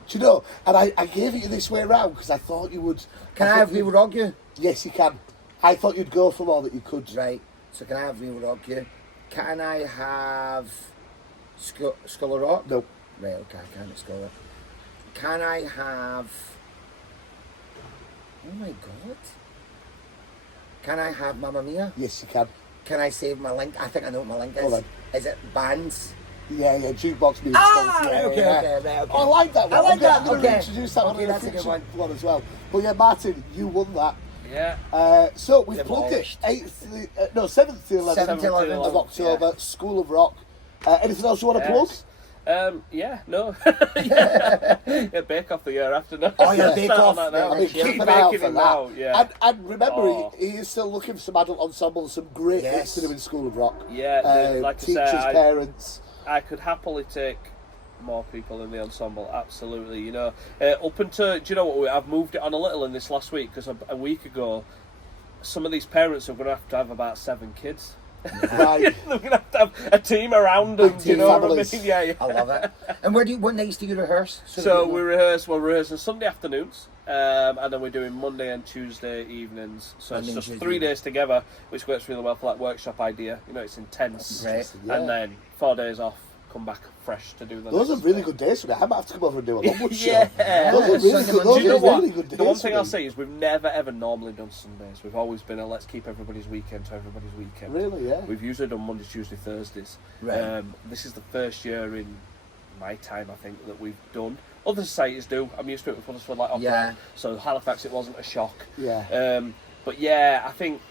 Do you know? And I gave it you this way around because I thought you would. Can I have We Will Rock You? Yes, you can. I thought you'd go for more that you could. Right. So can I have We Will Rock You? Can I have School of Rock? No. Right. Okay. I can't have School of Rock. Can I have? Oh my God. Can I have Mamma Mia? Yes, you can. Can I save my link? I think I know what my link is. Hold on. Is it bands? Yeah, jukebox music. Okay. Oh, I like that one. I like that. I'm going to introduce that one in that's a a good future one as well. But yeah, Martin, you won that. Yeah. So we've plugged it. 7th to 11th of October. Yeah. School of Rock. Anything else you want to plug? No. Yeah, Bake Off the year after now. Oh yeah, Bake Off. Keep an eye out for that. Yeah. And remember, he is still looking for some adult ensembles, some great things to do in School of Rock. Yeah, like teachers, I said, parents. I could happily take more people in the ensemble, absolutely. You know, up until, do you know what? I've moved it on a little in this last week because a week ago, some of these parents are going to have about 7 kids. Right. They're going to have a team around them. Do you know families. what I mean? Yeah. I love it. And what nights do you rehearse? We're rehearsing Sunday afternoons, and then we're doing Monday and Tuesday evenings. So it's just 3 days together, which works really well for that workshop idea. You know, it's intense. Right. Yeah. And then 4 days off, come back fresh to do the Those next are really day. good days for me. I might have to come over and do a Longwood show. Yeah. Those are really good days. The one thing I'll say is we've never ever normally done Sundays. We've always been a let's keep everybody's weekend to everybody's weekend. Really, yeah. We've usually done Mondays, Tuesdays, Thursdays. Right. This is the first year in my time, I think, that we've done. Other societies do. I'm used to it with Huddersfield like opera. So Halifax, it wasn't a shock. But yeah, I think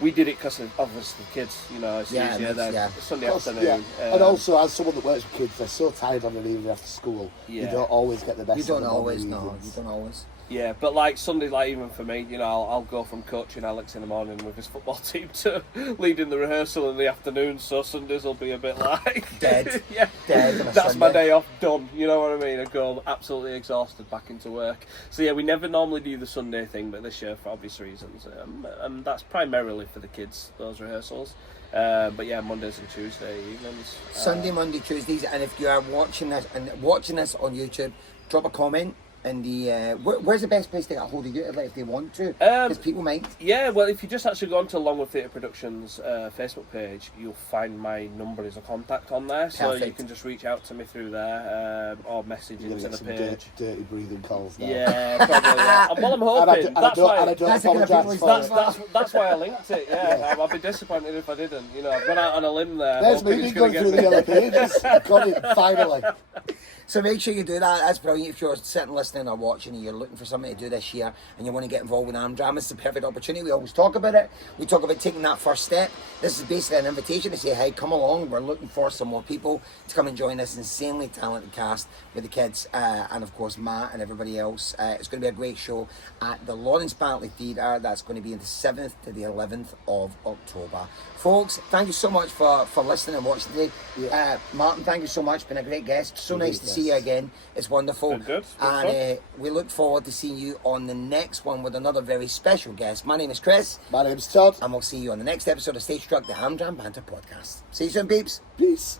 we did it because of obviously kids, you know, it's easier than Sunday afternoon. And also, as someone that works with kids, they're so tired on an evening after school. You don't always get the best. You don't always, no. You don't always. Yeah, but like Sunday, like even for me, you know, I'll go from coaching Alex in the morning with his football team to leading the rehearsal in the afternoon. So Sundays will be a bit like dead. Dead. That's my day off done. You know what I mean? I go absolutely exhausted back into work. So yeah, we never normally do the Sunday thing, but this year for obvious reasons, and that's primarily for the kids. Those rehearsals. But yeah, Mondays and Tuesday evenings. Sunday, Monday, Tuesdays, and if you are watching this on YouTube, drop a comment. And where's the best place to get a hold of you if they want to? Because people might. Yeah, well, if you just actually go onto Longwood Theatre Productions Facebook page, you'll find my number as a contact on there. So you can just reach out to me through there or message into the page. Dirty breathing calls now. Yeah, probably. Well, I'm hoping. That's why I linked it. Yeah, I'd be disappointed if I didn't. You know, I've gone out on a limb there. There's me going through the yellow pages. Got it finally. So make sure you do that. That's brilliant. If you're sitting listening or watching and you're looking for something to do this year and you want to get involved with am-dram, it's the perfect opportunity. We always talk about it. We talk about taking that first step. This is basically an invitation to say, hey, come along. We're looking for some more people to come and join this insanely talented cast with the kids and, of course, Matt and everybody else. It's going to be a great show at the Lawrence Bartley Theatre. That's going to be the 7th to the 11th of October. Folks, thank you so much for listening and watching today. Martin, thank you so much. Been a great guest. So nice to see you again. It's wonderful. Good. And we look forward to seeing you on the next one with another very special guest. My name is Chris. My name's Todd. And we'll see you on the next episode of Stage Struck, the am-dram Banter Podcast. See you soon, peeps. Peace.